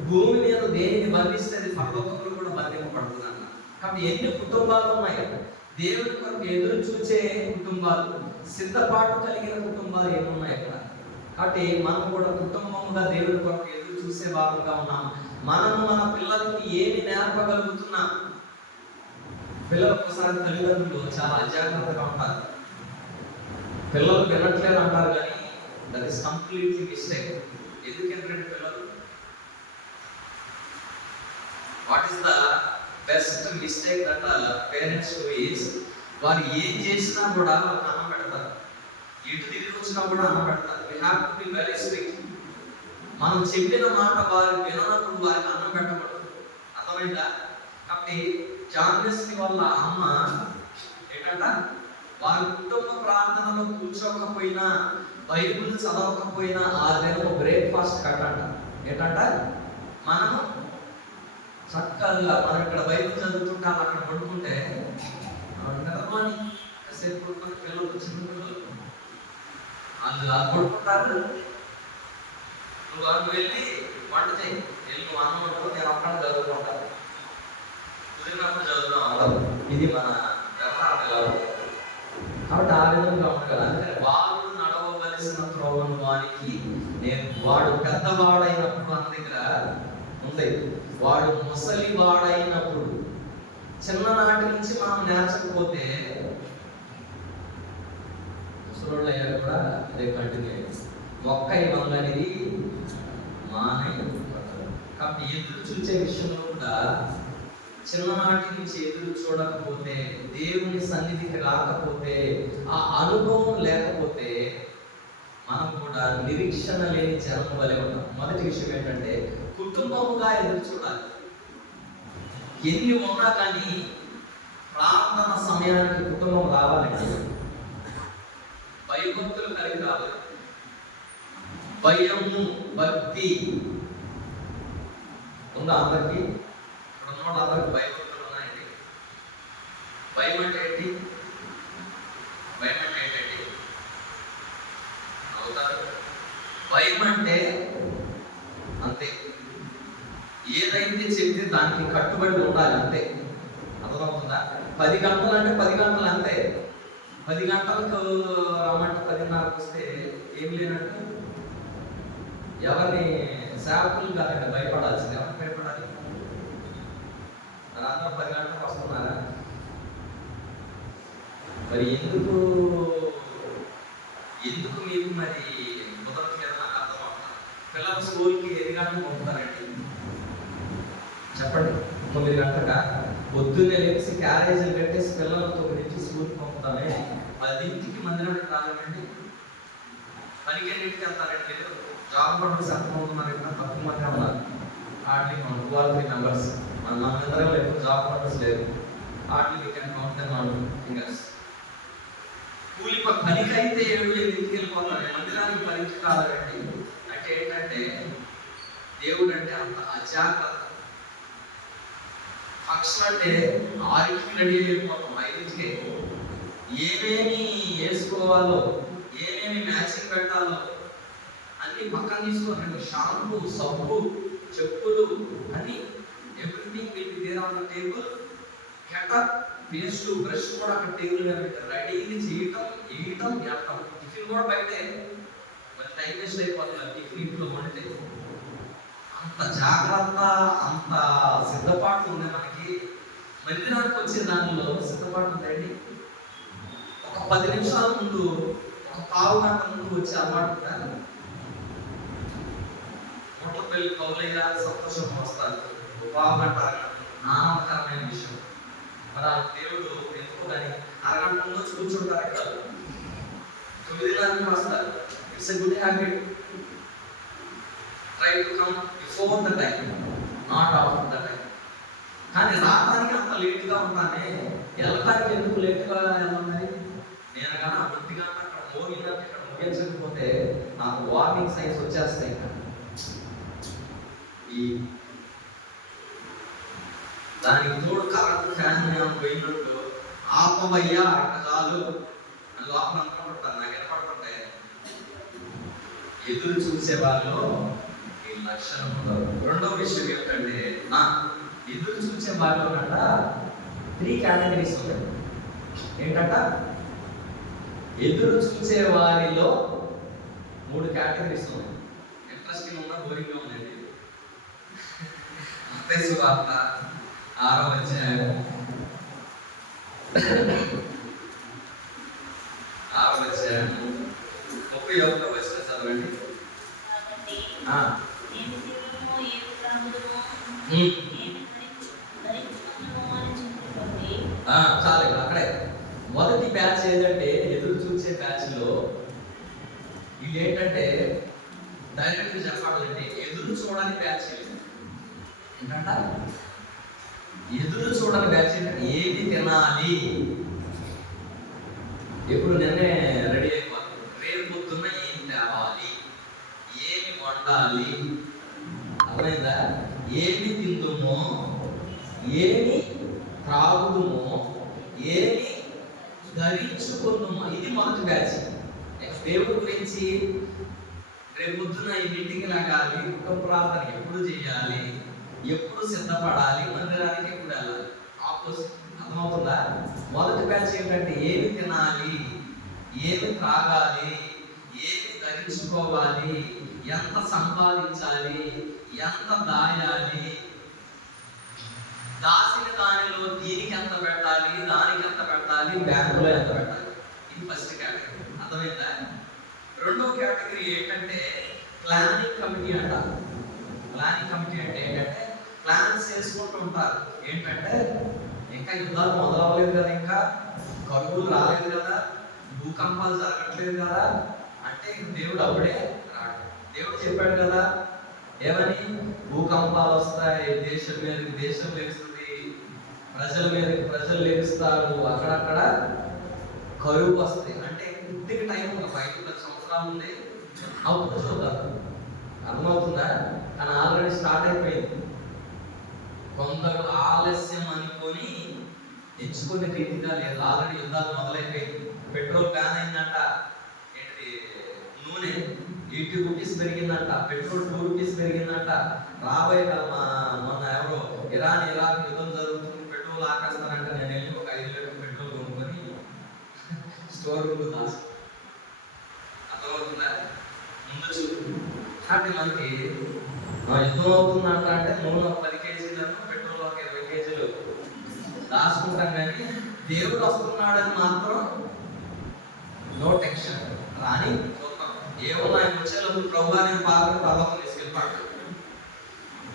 భూమి మీద దేనిని బంధిస్తే అది పరలోకంలో కూడా బంధింపబడుతుందంట. కాబట్టి ఎన్ని కుటుంబాలు ఉన్నాయి? దేవుడి కొరకు ఎదురు చూచే కుటుంబాలు, సిద్ధపాటు కలిగిన కుటుంబాలు ఏమున్నాయి అక్కడ. కాబట్టి మనం కూడా కుటుంబముగా దేవుడి కొరకు ఎదురు చూసే భాగంగా ఉన్నాం. మనము మన పిల్లలకి ఏమి నేర్పగలుగుతున్నాం? పిల్లలు ఒకసారి తల్లిదండ్రులు చాలా అజాగ్రత్తగా ఉంటారు. పిల్లలు వినట్లేదు అంటారు, కానీ దట్ ఈస్ కంప్లీట్లీ మిస్టేక్. ఎందుకంటే పిల్లలు what is the best mistake that parents do is, వారు ఏం చేసినా కూడా వాళ్ళకి అన్నం పెడతారు. ఇటు తిరిగి వచ్చినా కూడా అన్నం పెడతారు. We have to be very strict. మనం చెప్పిన మాట వారు విననప్పుడు వారికి అన్నం పెట్టకూడదు. అర్థమైందా? కాబట్టి జాన్ వెస్లీ వాళ్ళ అమ్మ ఏంటంట, వారి కుటుంబ ప్రార్థనలో కూర్చోకపోయినా, బైబిల్ చదవకపోయినా ఆ దినం బ్రేక్ఫాస్ట్ కట్టంట. ఏంటంట, మనము చక్కగా మనం ఇక్కడ బైబిల్ చదువుతుంటే అక్కడ పడుకుంటే నిద్రపోని కాసేపు పడుకుని పిల్లలు చిన్న పిల్లలు వాళ్ళు పడుకుంటారు. నువ్వు వాళ్ళు వెళ్ళి వంట చేయి, వెళ్ళి అన్నం వండుకో, నేను అక్కడ చదువుకుంటాను, కుదిరినప్పుడు చదువుతాం అలా. ఇది మన వ్యవహారం. కాబట్టి ఆ విధంగా ఉండగల. అందుకని వాడు నడవవలసిన త్రోవను వానికి నేను, వాడు పెద్దవాడైనప్పుడు అన్న దగ్గర ఉంది, వాడు ముసలి వాడైనప్పుడు. చిన్ననాటి నుంచి మనం నేర్చకపోతే ముసలోళ్ళు అయ్యాక కూడా అదే కంటిన్యూ అయ్యింది. ఒక్క ఇవ్వంగా అనేది మానే. కాబట్టి ఎదురు చూసే విషయంలో కూడా చిన్ననాటి నుంచి ఎదురు చూడకపోతే, దేవుని సన్నిధికి రాకపోతే, ఆ అనుభవం లేకపోతే మనం కూడా నిరీక్షణ లేని జనం వలె ఉంటాం. మొదటి విషయం ఏంటంటే కుటుంబముగా ఎదురు చూడాలి. ఎన్ని ఉన్నా కానీ ప్రార్థన సమయానికి కుటుంబం రావాలండి. భయభక్తులు కలిగి రావాలి. భయము భక్తి ఉందా అందరికి? ఇక్కడ అందరికి భయభక్తులు ఉన్నాయండి. భయం అంటే ఏంటి? భయం అంటే ఏంటండి? అవుతారు. భయం అంటే అంతే, ఏదైతే చెప్తే దానికి కట్టుబడి ఉండాలి అంతే. అర్థమవుతుందా? 10 గంటలు అంటే 10 గంటలు అంతే. 10 గంటలకు రమ్మంటే 10:30కు వస్తే ఏం లేనట్టు. ఎవరిని సేవకులు కాదండి భయపడాల్సింది. ఎవరికి భయపడాలి? అందరూ 10 గంటలకు వస్తున్నారా? మరి ఎందుకు మీకు మరి కుదరట్లేదు నాకు అర్థమవుతుంది. పిల్లలు స్కూల్కి 7 గంటలకు పంపుతారండి, చెప్పండి. 9 గంటలుగా పొద్దున్నే లేచి క్యారేజీలు కట్టేసి పిల్లలు 9 స్కూల్కి పంపుతామే. 10కి మందిరానికి రాలేమండి. 12కి వెళ్తారండి. మీరు జాబ్ పడడం సత్తమవుతున్నారు. ఇక్కడ తక్కువ మంది ఉన్నారు. Hardly 2-3 members. మన అందరం ఎప్పుడు జాబ్ పడడం లేదు. Hardly we can count them on fingers. కూలి పనికైతే 7-8కి వెళ్ళిపోతారు. మందిరానికి 10కి రాలేరండి. అంటే ఏంటంటే దేవుడు అంటే అంత అజాగ్రత్త. ఫంక్షన్ అంటే 6కి రెడీ అయిపోతాం, 5కే. ఏమేమి వేసుకోవాలో, ఏమేమి మ్యాచింగ్ పెట్టాలో అన్ని పక్కన తీసుకోరండి. షాంపూ, సబ్బు, చెప్పులు అని everything will be there on the table. గెటప్, పేస్ట్, బ్రష్ కూడా అక్కడ టేబుల్ మీద పెట్టారు. రెడీగా చేయటం, వేయటం, గెట్టం. టిఫిన్ కూడా బయటే, మరి టైం వేస్ట్ అయిపోతుంది టిఫిన్ ఇంట్లో వండితే. అంత జాగ్రత్త, అంత సిద్ధపాటు ఉన్నాయి మనకి. మందిరానికి వచ్చే దానిలో సిద్ధపాటు ఉంటాయండి. ఒక 10 నిమిషాల ముందు, ఒక పావు గంట ముందు వచ్చే అలవాటు ఉంటారు. మొట్ల పెళ్లి కౌలయ్య సంతోషం వస్తారు, పావు గంట ఆనందకరమైన విషయం. మరి ఆ దేవుడు ఎందుకు కానీ అరగంట ముందు వచ్చి కూర్చుంటారు. ఇక్కడ 9:30 వస్తారు. It's a good habit. Try to come before the time, not after the time. కానీ రావడానికి అంత లేట్గా ఉంటానే, వెళ్ళడానికి ఎందుకు లేట్గా వెళ్ళాలి? నేను కానీ 1 గంట అక్కడ మోగినట్టు ఇక్కడ ముగించకపోతే నాకు వార్నింగ్ సైన్స్ వచ్చేస్తాయి. ఈ దానికి తోడు కరెంట్ ఫ్యాన్ పోయినట్టు ఆపమయ్యా ఇక్కడ చాలు అని లోపల అనుకుంటుంటారు. నాకు ఎనపడుతుంటాయి. ఎదురు చూసే వాళ్ళు ఈ లక్షణం ఉండదు. రెండవ విషయం ఏంటంటే, ఎదురు చూసే వాళ్ళు 3 కేటగిరీస్ ఉన్నాయి. ఏంటంట? ఎదురు చూసే వారిలో 3 కేటగిరీస్ ఉన్నాయి. ఇంట్రెస్టింగ్ ఉన్నా, బోరింగ్గా ఉందండి. మత్తయి సువార్త 6వ అధ్యాయం 31వ వచనం చదవండి. చాలు, అక్కడే మొదటి బ్యాచ్ ఏదంటే ఎదురు చూసే బ్యాచ్ లో ఇది ఏంటంటే డైరెక్ట్ చెప్పాలంటే ఎదురు చూడని బ్యాచ్. ఏంటంట? ఎదురు చూడని బ్యాచ్ ఏంటంటే ఏది తినాలి, ఎప్పుడు నిన్నే రెడీ అయిపోతుంది, రేపు పొద్దున్న ఏం తేవాలి, ఏమి వండాలి, అర్థమైందా? ఏమి తిందుమో, ఏమి త్రాగుదుమో, ఏమి ధరించుకుందుమో. ఇది మొదటి బ్యాచ్. దేవుడి గురించి రేపు పొద్దున ఇంటికి లాగాలి, కుటుంబ ప్రార్థన ఎప్పుడు చేయాలి, ఎప్పుడు సిద్ధపడాలి, మందిరానికి ఎప్పుడు వెళ్ళాలి. ఆపోజిట్. అర్థమవుతుందా? మొదటి బ్యాచ్ ఏంటంటే ఏమి తినాలి, ఏమి త్రాగాలి, ఏమి ధరించుకోవాలి, ఎంత సంపాదించాలి, ఎంత దాయాలి, దాసిన దానిలో దీనికి ఎంత పెట్టాలి, దానికి ఎంత పెట్టాలి, బ్యాంకులో ఎంత పెట్టాలి. ఇది ఫస్ట్ కేటగిరీ. అర్థమైందా? రెండో కేటగిరీ ఏంటంటే ప్లానింగ్ కమిటీ అంట. ప్లానింగ్ కమిటీ అంటే ఏంటంటే ప్లాన్స్ చేసుకుంటూ ఉంటారు. ఏంటంటే ఇంకా యుద్ధాలు మొదలవ్వలేదు కదా, ఇంకా కరువులు రాలేదు కదా, భూకంపాలు జరగట్లేదు కదా అంటే దేవుడు అప్పుడే రాడు. దేవుడు చెప్పాడు కదా, ఏమని? భూకంపాలు వస్తాయి, దేశం మీదకి దేశం లేస్తుంది, ప్రజల మీదకి ప్రజలు లేస్తారు, అక్కడక్కడ కరువు వస్తాయి. అంటే ఇంటికి టైం ఒక 5-10 సంవత్సరాలు ఉంది, అప్పుడు చూద్దాం. అర్థమవుతుందా? కానీ ఆల్రెడీ స్టార్ట్ అయిపోయింది. కొందరు ఆలస్యం అనుకొని ఎంచుకునే రీతిగా లేదు. ఆల్రెడీ యుద్ధాలు మొదలైపోయింది. పెట్రోల్ బ్యాన్ అయిందంట. ఏంటి? నూనె 80 రూపీస్ పెరిగిందంట. పెట్రోల్ 2 రూపీస్ పెరిగిందంట. రాబోయే మొన్న ఎవరో ఇరాక్ యుద్ధం జరుగుతుంది, పెట్రోల్ ఆకేస్తారంట. నేను వెళ్ళి ఒక 5 లీటర్ల పెట్రోల్ కొనుక్కొని స్టోర్ రూమ్ దాసు. అర్థమవుతుందా? ముందు చూపు. అంటే మనకి యుద్ధం అవుతుందంట అంటే నూనె 10 కేజీలను, పెట్రోల్ ఒక 20 కేజీలు దాచుకుంటాం. కానీ దేవుడు వస్తున్నాడని మాత్రం నో టెన్షన్. రాని చూద్దాం. ఏమన్నా ఆయన వచ్చేటప్పుడు ప్రభు నేను పాత్ర పర్వతం తీసుకెళ్ళిపాడు.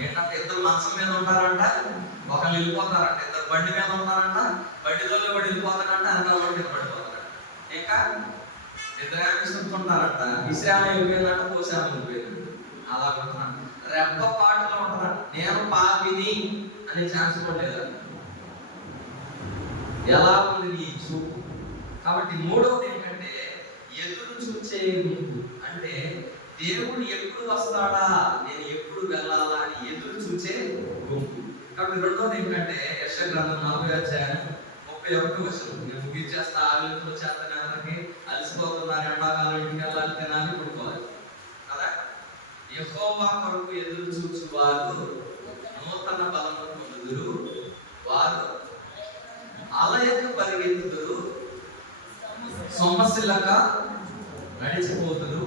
ఏంటంటే 2 మంచం మీద ఉంటారంట, ఒకళ్ళు వెళ్ళిపోతారంట. 2 బండి మీద ఉంటారంట, బండిలో వాడు వెళ్ళిపోతారంట, వెనకాల వాడు కింద పడిపోతారంట. ఇంకా 2 చెప్తుంటారంట. విశ్రామం వెళ్ళిపోయిందంట, పోసామం వెళ్ళిపోయింది. అలా ఉంటున్నాను. రెప్ప పాటలో ఉంటారంట. నేను పాపిని అనే ఛాన్స్ కూడా లేదంట. ఎలా ఉంది నీ చూపు? కాబట్టి మూడవది ఏంటంటే ఎదురు చూసే గుంపు. అంటే దేవుడు ఎప్పుడు వస్తాడా, నేను ఎప్పుడు వెళ్ళాలా అని ఎదురు చూసే గుంపు. కాబట్టి రెండవది ఏంటంటే యెషయా గ్రంథం 40వ అధ్యాయం 31వ వచనం. నేను ముగించేస్తా. ఆవిలితో చేతని అందరికి అలసిపోతున్నారు, ఎండాకాలం ఇంటికి వెళ్ళాలి, తినాలి, పడుకోవాలి కదా. యెహోవా కొరకు ఎదురు చూచువారు నూతన బలము పొందుదురు, వారు అలయక పరిగెత్తుదురు, సొమ్మసిల్లక నడిచిపోతురు.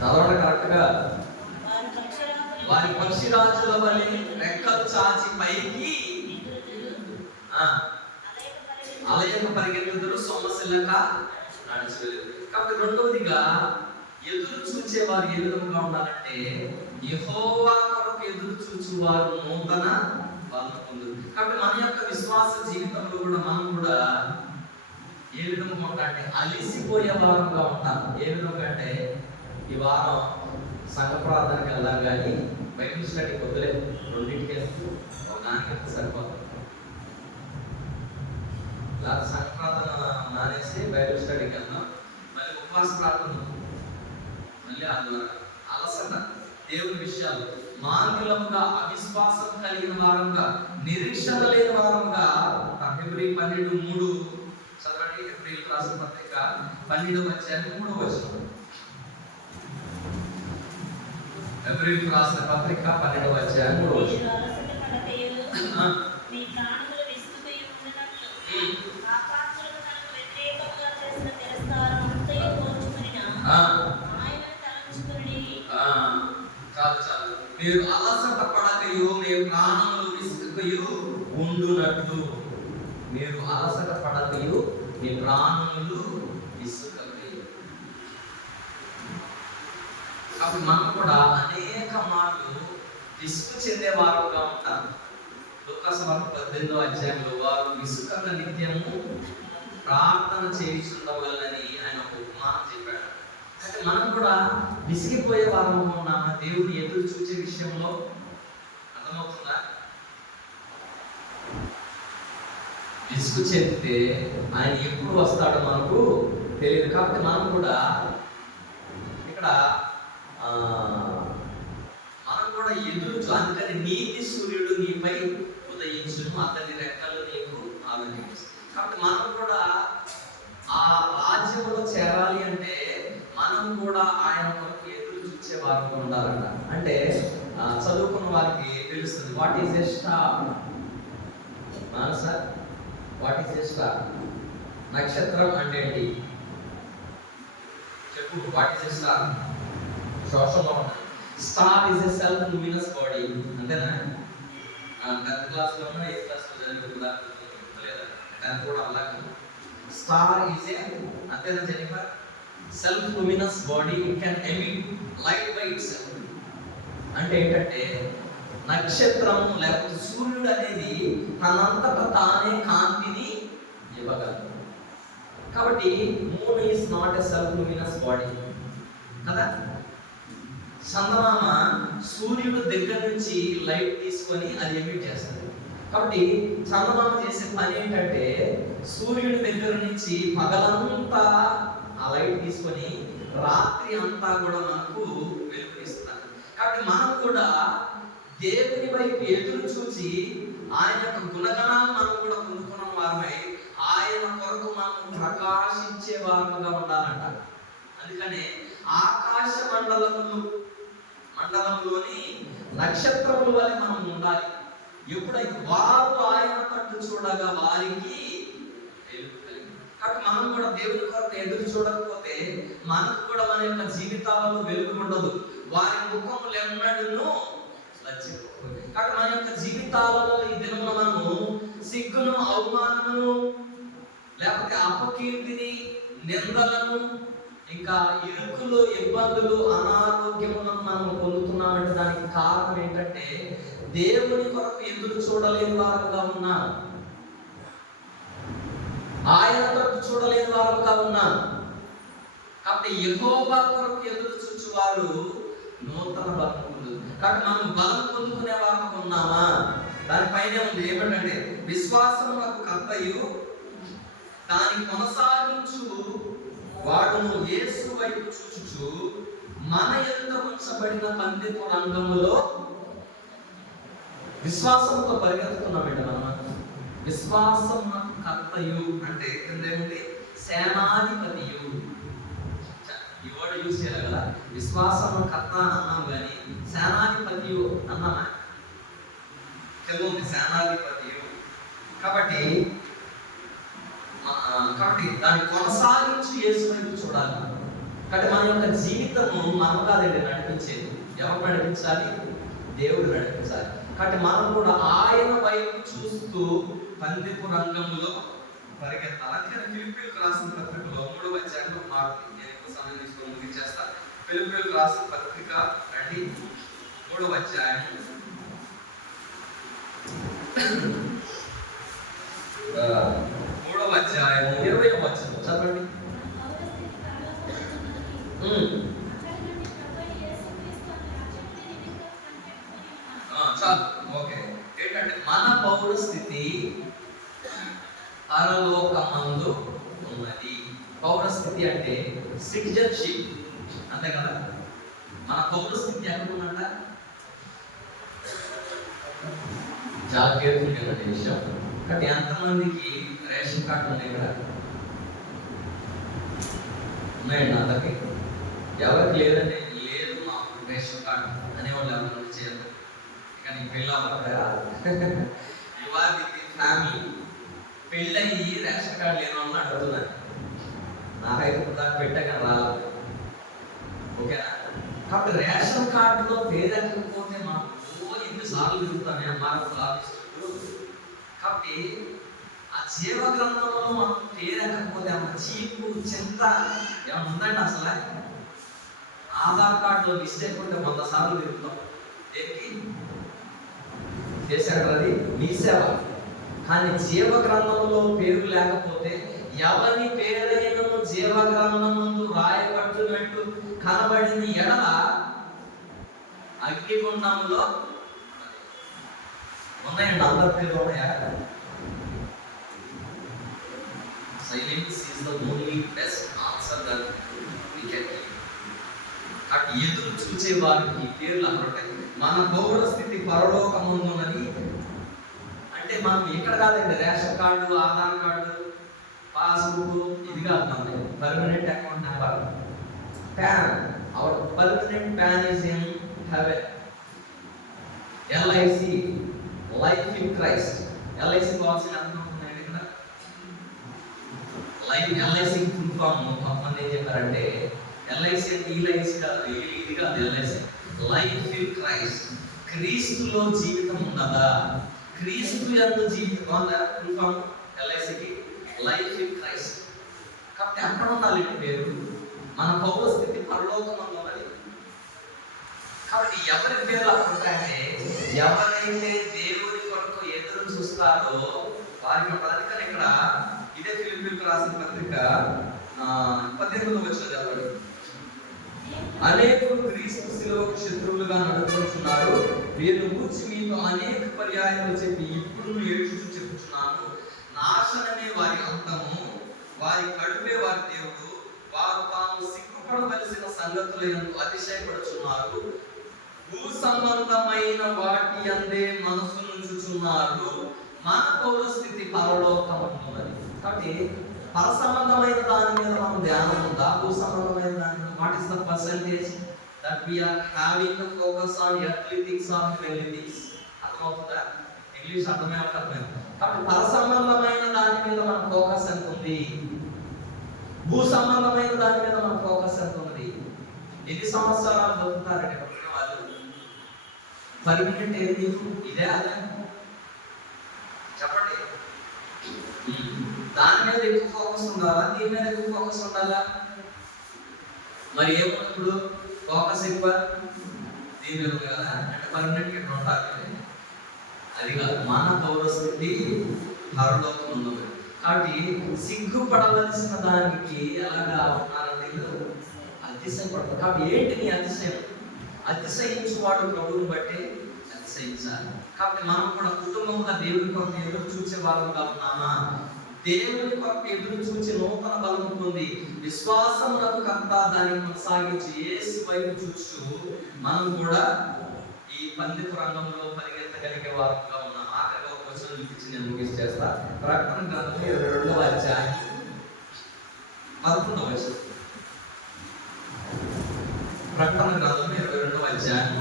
చదవడం కరెక్ట్ గా. వారి పక్షిరాజుల వలె రెక్కలు చాచి పైకి అలయక పరిగెత్తుదురు, సొమ్మసిల్లక నడిచిపోతురు. కాబట్టి రెండవదిగా ఎదురు చూచేవారు ఏ విధంగా ఉండాలంటే యెహోవా కొరకు ఎదురు చూచువారు నూతన బలం పొందురు. కాబట్టి మన యొక్క విశ్వాస జీవితంలో కూడా మనం కూడా ఏ విధంగా ఉంటామంటే అలిసిపోయే వారంగా ఉంటాం. ఏ విధంగా అంటే ఈ వారం సంఘ ప్రార్థనకి వెళ్దాం కానీ బైబిల్ స్టడీ వదిలే, రెండింటికి దానికి సరిపోతుంది. ఇలా సంఘ ప్రార్థన మానేసి బైబిల్ స్టడీకి వెళ్దాం, మళ్ళీ ఉపవాస ప్రార్థన, మళ్ళీ అలసట, దేవుని విషయాలు మాంగళంగా అవిశ్వాసం కలిగిన వారంగా, నిరీక్షణ లేని వారంగా. ఫిబ్రవరి 12:3 చదవండి. ఏప్రిల్ రాసిన పత్రిక 12:3. ఏప్రిల్ రాసిన పత్రిక 12:3. మీరు అలసట పడకయు, మీ ప్రాణములు విసుకయు ఉండునట్లు. మీరు అలసట పడకయు, మీ ప్రాణములు విసుకయు. కాబట్టి మనం కూడా అనేక మార్లు విసుగు చెందే వారుగా ఉంటారు. లూకాసు 18:18 వారు విసుకక నిత్యము ప్రార్థన చేయుచుండవలెనని ఆయన ఒక ఉపమానం చెప్పాడు. అంటే మనం కూడా విసిగిపోయే వారంగా ఉన్నామా దేవుని ఎదురు చూసే విషయంలో? అర్థమవుతుందా? విసుగు చెందితే ఆయన ఎప్పుడు వస్తాడో మనకు తెలియదు. కాబట్టి మనం కూడా ఇక్కడ మనం కూడా ఎదురు, అందుకని నీతి సూర్యుడు నీపై ఉదయించును, అతని రెక్కలు నీకు ఆలోచించు. కాబట్టి మనం కూడా ఆ రాజ్యంలో చేరాలి అంటే మనం కూడా ఆయన కొరకు ఎదురు చూసే వారికి ఉండాలంట. అంటే చదువుకున్న వారికి తెలుస్తుంది. What is a star? Sir, what is a star? నక్షత్రం అంటే ఏంటి చెప్పు. What is a star? సోషల్లో ఉంటుంది. Star is a self luminous body. అంతేనా? 10th క్లాస్లో 8th క్లాస్లో చదివిన లేదా 10th కూడా అలాగే. స్టార్ ఈజ్ ఏ, అంతేనా Jennifer? Self luminous body, it can emit light by itself. అంటే ఏంటంటే నక్షత్రం లేకపోతే సూర్యుడు అనేది తనంతట తానే కాంతిని ఇవ్వగలదు. కాబట్టి moon is not a self luminous body కదా. చందమామ సూర్యుడు దగ్గర నుంచి లైట్ తీసుకొని అది ఎమిట్ చేస్తుంది. కాబట్టి చందమామ చేసే పని ఏంటంటే సూర్యుడి దగ్గర నుంచి పగలంతా ఆ లైట్ తీసుకొని రాత్రి అంతా కూడా మనకు వెలుగునిస్తారు. కాబట్టి మనం కూడా దేవుని వైపు ఎదురు చూసి ఆయన యొక్క గుణగణాలు మనం కూడా పొందుకున్న వారమై ఆయన కొరకు మనం ప్రకాశించే వారుగా ఉండాలంట. అందుకనే ఆకాశ మండలంలోని నక్షత్రముల వలె మనం ఉండాలి. ఎప్పుడైతే వారు ఆయన తట్టు చూడగా వారికి వెలుగు కలిగింది. కాబట్టి మనం కూడా దేవుని కొరకు ఎదురు చూడకపోతే మనకు కూడా మన యొక్క జీవితాలలో వెలుగు ఉండదు. వారి ముఖములు ఎన్నడూ లజ్జిపోవు. కాబట్టి మన యొక్క జీవితాలలో ఈ దినమున మనము సిగ్గును, అవమానమును, లేకపోతే అపకీర్తిని, నిందలను, ఇంకా ఇరుకులు, ఇబ్బందులు, అనారోగ్యములను మనం పొందుతున్నామంటే దానికి కారణం ఏంటంటే దేవుని కొరకు ఎదురు చూడలేని వారంగా ఉన్నాం, ఆయన కొరకు చూడలేని వారంగా ఉన్నాం. కాబట్టి యెహోవా కొరకు ఎదురు చూచువారు నూతన బలం పొందుతారు. కాబట్టి మనం బలం పొందుకునే వారంగా ఉన్నామా? దానిపైనే ఉంది ఏమిటంటే విశ్వాసమునకు కర్తయు దాన్ని కొనసాగించు వాడును యేసు వైపు చూచుచు మన ఎదుట ఉంచబడిన పందెపు రంగములో విశ్వాసంతో పరిగెత్తుతున్నామండి. మనం విశ్వాసం కర్తయు అంటే కింద ఏముంది? సేనాధిపతియు. ఈ వర్డ్ యూజ్ చేయాలి కదా. విశ్వాసము కర్త అన్నాం కానీ సేనాధిపతి అన్నామా? తెలుగు సేనాధిపతి. కాబట్టి దాన్ని కొనసాగించి యేసు వైపు చూడాలి. కాబట్టి మన యొక్క జీవితము మనం కాదండి నడిపించేది. ఎవరు నడిపించాలి? దేవుడు నడిపించాలి. కాబట్టి మనం కూడా ఆయన వైపు చూస్తూ పందెపు రంగంలో పరిగెత్తాలి. అందుకని ఫిలిప్పీయులకు రాసిన పత్రికలో 3వ అధ్యాయంలో మారుతుంది. నేను ఎక్కువ సమయం తీసుకొని ముగించేస్తాను. ఫిలిప్పీయులకు రాసిన పత్రిక రండి, 3వ అధ్యాయం 20వ వచనం చదవండి. చాలు, ఓకే. ఏంటంటే మన పౌర స్థితి పరలోకమందు ఉన్నది. పౌర స్థితి అంటే సిటిజన్షిప్, అంతే కదా. మన పౌర స్థితి ఎక్కడ ఉందంట? చాలా కేర్ఫుల్ అనే విషయం. కానీ ఎంతమందికి రేషన్ కార్డు ఉన్నాయి ఇక్కడ? ఉన్నాయండి అందరికి? ఎవరికి లేదండి, లేదు మాకు రేషన్ కార్డు అనేవాళ్ళు ఎవరు చేయరు. కానీ పెళ్ళి యువాదికి ఫ్యామిలీ పెళ్ళయి రేషన్ కార్డు లేని వాళ్ళని అడుగుతున్నారు. నాకైతే దాకా పెట్టగా రాలేదు. ఓకేనా? కాబట్టి రేషన్ కార్డులో పేరెక్కకపోతే మాకు ఎన్నిసార్లు తిరుగుతామే మాకు ఆలోచిస్తూ. కాబట్టి ఆ జీవ గ్రంథంలో మనం పేరెక్కకపోతే ఏమన్నా చీపు చింత ఏమన్నా ఉందంటే అసలు ఆధార్ కార్డులో మిస్టేక్ ఉంటే 100 సార్లు తిరుగుతాం. దేనికి చేశాడు? అది మీ సేవ. కానీ జీవ గ్రంథంలో పేరు లేకపోతే ఎవరి పేరైనను జీవ గ్రంథమందు రాయబడుతున్నట్టు కనబడింది ఎడల అగ్నిగుండంలో ఉన్నాయండి. అందరి పేరు ఉన్నాయా? Silence is the only best answer that we can give. అటు ఎదురు చూసే వారికి పేర్లు అక్కడ మన పౌర స్థితి పరలోకమందున్నది. అంటే మనం ఇక్కడ కాదండి ration card, Aadhaar card, passbook ఇది కాదు. Permanent account number, PAN. Our permanent PAN is in heaven. LIC, life in Christ. LIC policy అర్థం అవుతున్నాయండి ఇక్కడ. LIC ఫుల్ ఫామ్ కొంతమంది ఏం చెప్పారంటే LIC అంటే ఈలైసి కాదు, ఇది కాదు. LIC life in Christ. క్రీస్తులో జీవితం ఉన్నదా? క్రీస్తు యందు జీవితం ఉందా? ఫుల్ ఫామ్ LICకి లైఫ్ ఇన్ క్రైస్ట్. కాబట్టి అక్కడ ఉండాలి పేరు. మన పౌర స్థితి పరలోకమందు ఉన్నది. కాబట్టి ఎవరి పేర్లు అక్కడ ఉంటాయంటే ఎవరైతే దేవుని కొరకు ఎదురు చూస్తారో వారికి. అందుకని ఇక్కడ ఇదే ఫిలిప్పీయులకు రాసిన పత్రిక 18వ వచనం చదవండి. అనేకులు క్రీస్తు శిలువకు శత్రువులుగా నడుచుకుంటున్నారు. వీరిని గూర్చి మీతో అనేక పర్యాయములు చెప్పి ఇప్పుడు ఏడ్చుచు చెప్పుచున్నాను, నాశనమే వారి అంతము, వారి కడుపే వారి దేవుడు, వారు తాము సిగ్గుపడవలసిన సంగతులను అతిశయపడుచున్నారు, భూ సంబంధమైన వాటి అందే మనసు నుంచుచున్నారు. మన పౌర స్థితి పరలోకమందున్నది. కాబట్టి పర సంబంధమైన దాని మీద మనం ధ్యానం ఉందా? భూ సంబంధమైన దాని మీద what is the percentage that we are having the focus on earthly things or heavenly things? అర్థమవుతుందా? ఇంగ్లీష్ అర్థమే అర్థమైంది. కాబట్టి పర సంబంధమైన దాని మీద మన ఫోకస్ ఎంత ఉంది? భూ సంబంధమైన దాని మీద మన ఫోకస్ ఎంత ఉంది? ఎన్ని సంవత్సరాలు బతుకుతారంటే వాళ్ళు? పర్మనెంట్ ఏది? ఇదే అదే చెప్పండి. దాని మీద ఎక్కువ ఫోకస్ ఉండాలా? దీని మీద ఎక్కువ ఫోకస్ ఉండాలా? మరి ఏమన్నప్పుడు ఫోకస్ ఎక్కువ దీని మీద కదా అంటే పర్మనెంట్ ఇక్కడ ఉండాలి. అది కాదు. మన పౌర స్థితి పరలోకం ఉన్నది. కాబట్టి సిగ్గుపడవలసిన దానికి ఎలాగా ఉన్నారంటే అతిశయపడతారు. కాబట్టి ఏంటి నీ అతిశయం? అతిశయించువాడు ప్రభువుని బట్టి అతిశయించాలి. కాబట్టి మనం కూడా కుటుంబంగా దేవుని కొరకు ఎదురు చూసే వాళ్ళుగా ఉన్నామా? దేవుని కొరకు ఎదురు చూసి నూతన బలం ఉంటుంది. విశ్వాసమునకు కర్త దాన్ని కొనసాగించి యేసు వైపు చూస్తూ మనం కూడా ఈ పందిపు రంగంలో పరిగెత్తగలిగే వారుగా ఉన్నాం. ఆఖరిగా ఒక వచనం చూపించి నేను ముగిస్తా. ప్రకటన గ్రంథం 22వ అధ్యాయం 11వ వచనం. ప్రకటన గ్రంథం 22వ అధ్యాయం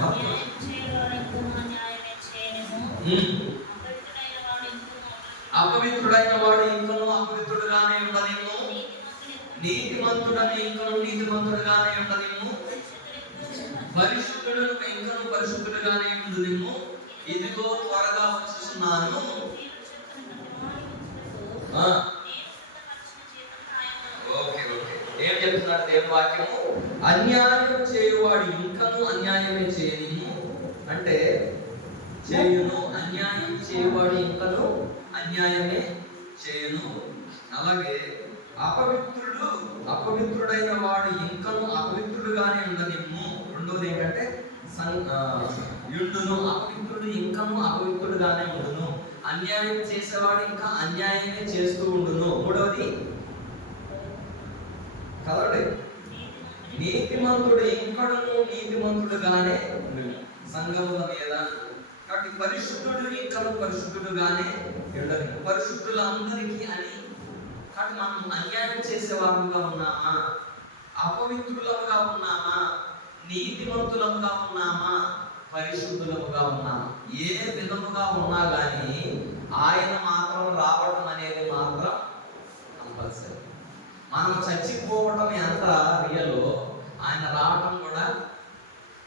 అపవిత్రుడైన వాడు ఇంకను అపవిత్రుడుగానే ఉండనిమ్ము, నీతిమంతుడని ఇంకను నీతిమంతుడుగానే ఉండనిమ్ము, పరిశుద్ధుడు ఇంకను పరిశుద్ధుడుగానే ఉండనిమ్ము, ఇదిగో త్వరగా వచ్చుచున్నాను. ఓకే ఓకే, ఏం చెప్తున్నాడు దేవుని వాక్యము? అన్యాయం చేయువాడు ఇంకను అన్యాయమే చేయనిమ్ము, అంటే చేయును, అన్యాయం చేయువాడు ఇంకను అన్యాయమే చేయును. అలాగే అపవిత్రుడైన వాడు ఇంకను అపవిత్రుడుగానే ఉండనిమ్ము. రెండోది ఏంటంటే యుండును, అపవిత్రుడు ఇంకను అపవిత్రుడుగానే ఉండును, అన్యాయం చేసేవాడు ఇంకా అన్యాయమే చేస్తూ ఉండును. మూడవది కదండి, నీతిమంతుడు ఇంకడును నీతిమంతుడుగానే సంఘముల మీద. కాబట్టి పరిశుద్ధుడు ఇంకను పరిశుద్ధుడుగానే ఉండదు, పరిశుద్ధులందరికీ అని. కాబట్టి మనం అన్యాయం చేసేవారుగా ఉన్నామా, అపవిత్రులముగా ఉన్నామా, నీతిమంతులముగా ఉన్నామా, పరిశుద్ధులముగా ఉన్నామా? ఏ విధముగా ఉన్నా కానీ ఆయన మాత్రం రావడం అనేది మాత్రం కంపల్సరీ. మనం చచ్చిపోవడం ఎంత రియలో, ఆయన రావడం కూడా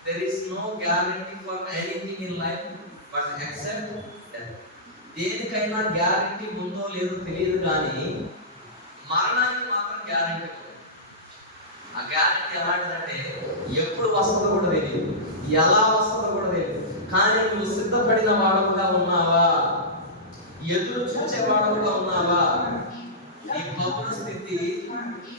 there is no guarantee for anything in life but except death. దేనికైనా గ్యారంటీ ఉందో లేదో తెలియదు, కానీ మరణానికి మాత్రం గ్యారంటీ ఉంది. ఆ గ్యారంటీ ఎలాంటిదంటే ఎప్పుడు వస్తుందో కూడా తెలియదు, ఎలా వస్తుందో కూడా తెలియదు. కానీ నువ్వు సిద్ధపడిన వాడవుగా ఉన్నావా, ఎదురు చూచేవాడవుగా ఉన్నావా? నీ భౌతిక స్థితి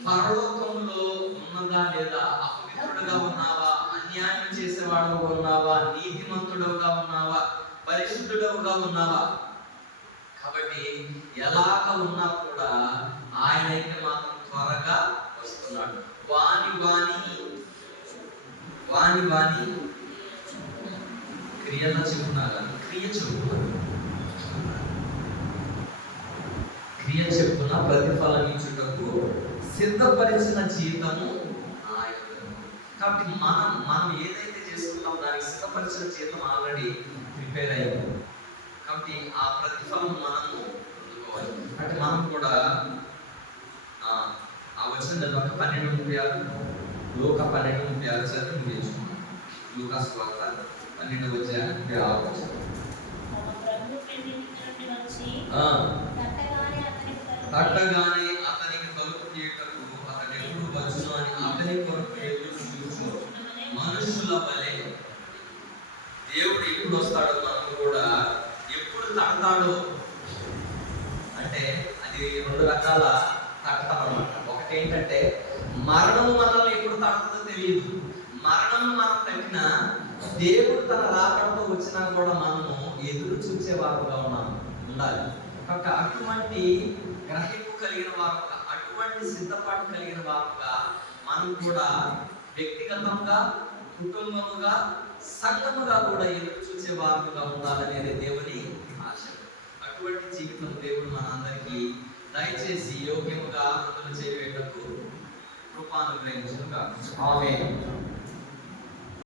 పరలోకంలో ఉన్నదా లేదా? అపవిత్రుడుగా ఉన్నావా, అన్యాయం చేసేవాడుగా ఉన్నావా, నీతిమంతుడుగా ఉన్నావా, పరిశుద్ధుడుగా ఉన్నావా? కాబట్టి ఎలాగ ఉన్నా కూడా ఆయన అయితే మాత్రం త్వరగా వస్తున్నాడు. వాని క్రియలో చెప్తున్నారు, క్రియ చెప్పున ప్రతిఫలం ఇచ్చుటకు సిద్ధపరిచిన జీతము ఆయన. కాబట్టి మనం ఏదైతే చేసుకుంటామో దానికి సిద్ధపరిచిన జీతం ఆల్రెడీ ప్రిపేర్ అయింది. కాబట్టి ఆ ప్రతిఫలం మనము పొందుకోవాలి. అంటే మనం కూడా ఆ వచ్చిన 12:36 లూకా 12:36 చదివి ముగించుకున్నాం. లూకా సువార్త 12:36. తట్టగానే అతనికి తలుపు తీయటకు అతను ఎప్పుడు వచ్చును అని అతని కొరకు ఎదురు చూచు మనుషుల వలె. దేవుడు ఎప్పుడు వస్తాడో, మనం కూడా ఎప్పుడు తడతాడో అంటే అది 2 రకాల తట్టడం అన్నమాట. ఒకటి ఏంటంటే మరణం మనల్ని ఎప్పుడు తడతాడో తెలియదు. మరణం మనం తట్టినా దేవుడు తన రాకడతో వచ్చినా కూడా మనము ఎదురు చూసే వారుగా ఉండాలి. కాబట్టి అటువంటి గ్రహింపు కలిగిన వారుగా, అటువంటి సిద్ధపాటు కలిగిన వారుగా మనం కూడా వ్యక్తిగతంగా, కుటుంబముగా, సంఘముగా కూడా ఎదురు చూసే వారుగా ఉండాలనేది దేవుని ఆశ. అటువంటి జీవితం దేవుడు మనందరికీ దయచేసి యోగ్యముగా అందులో చేయటకు కృపానుగ్రహించును గాక. ఆమేన్.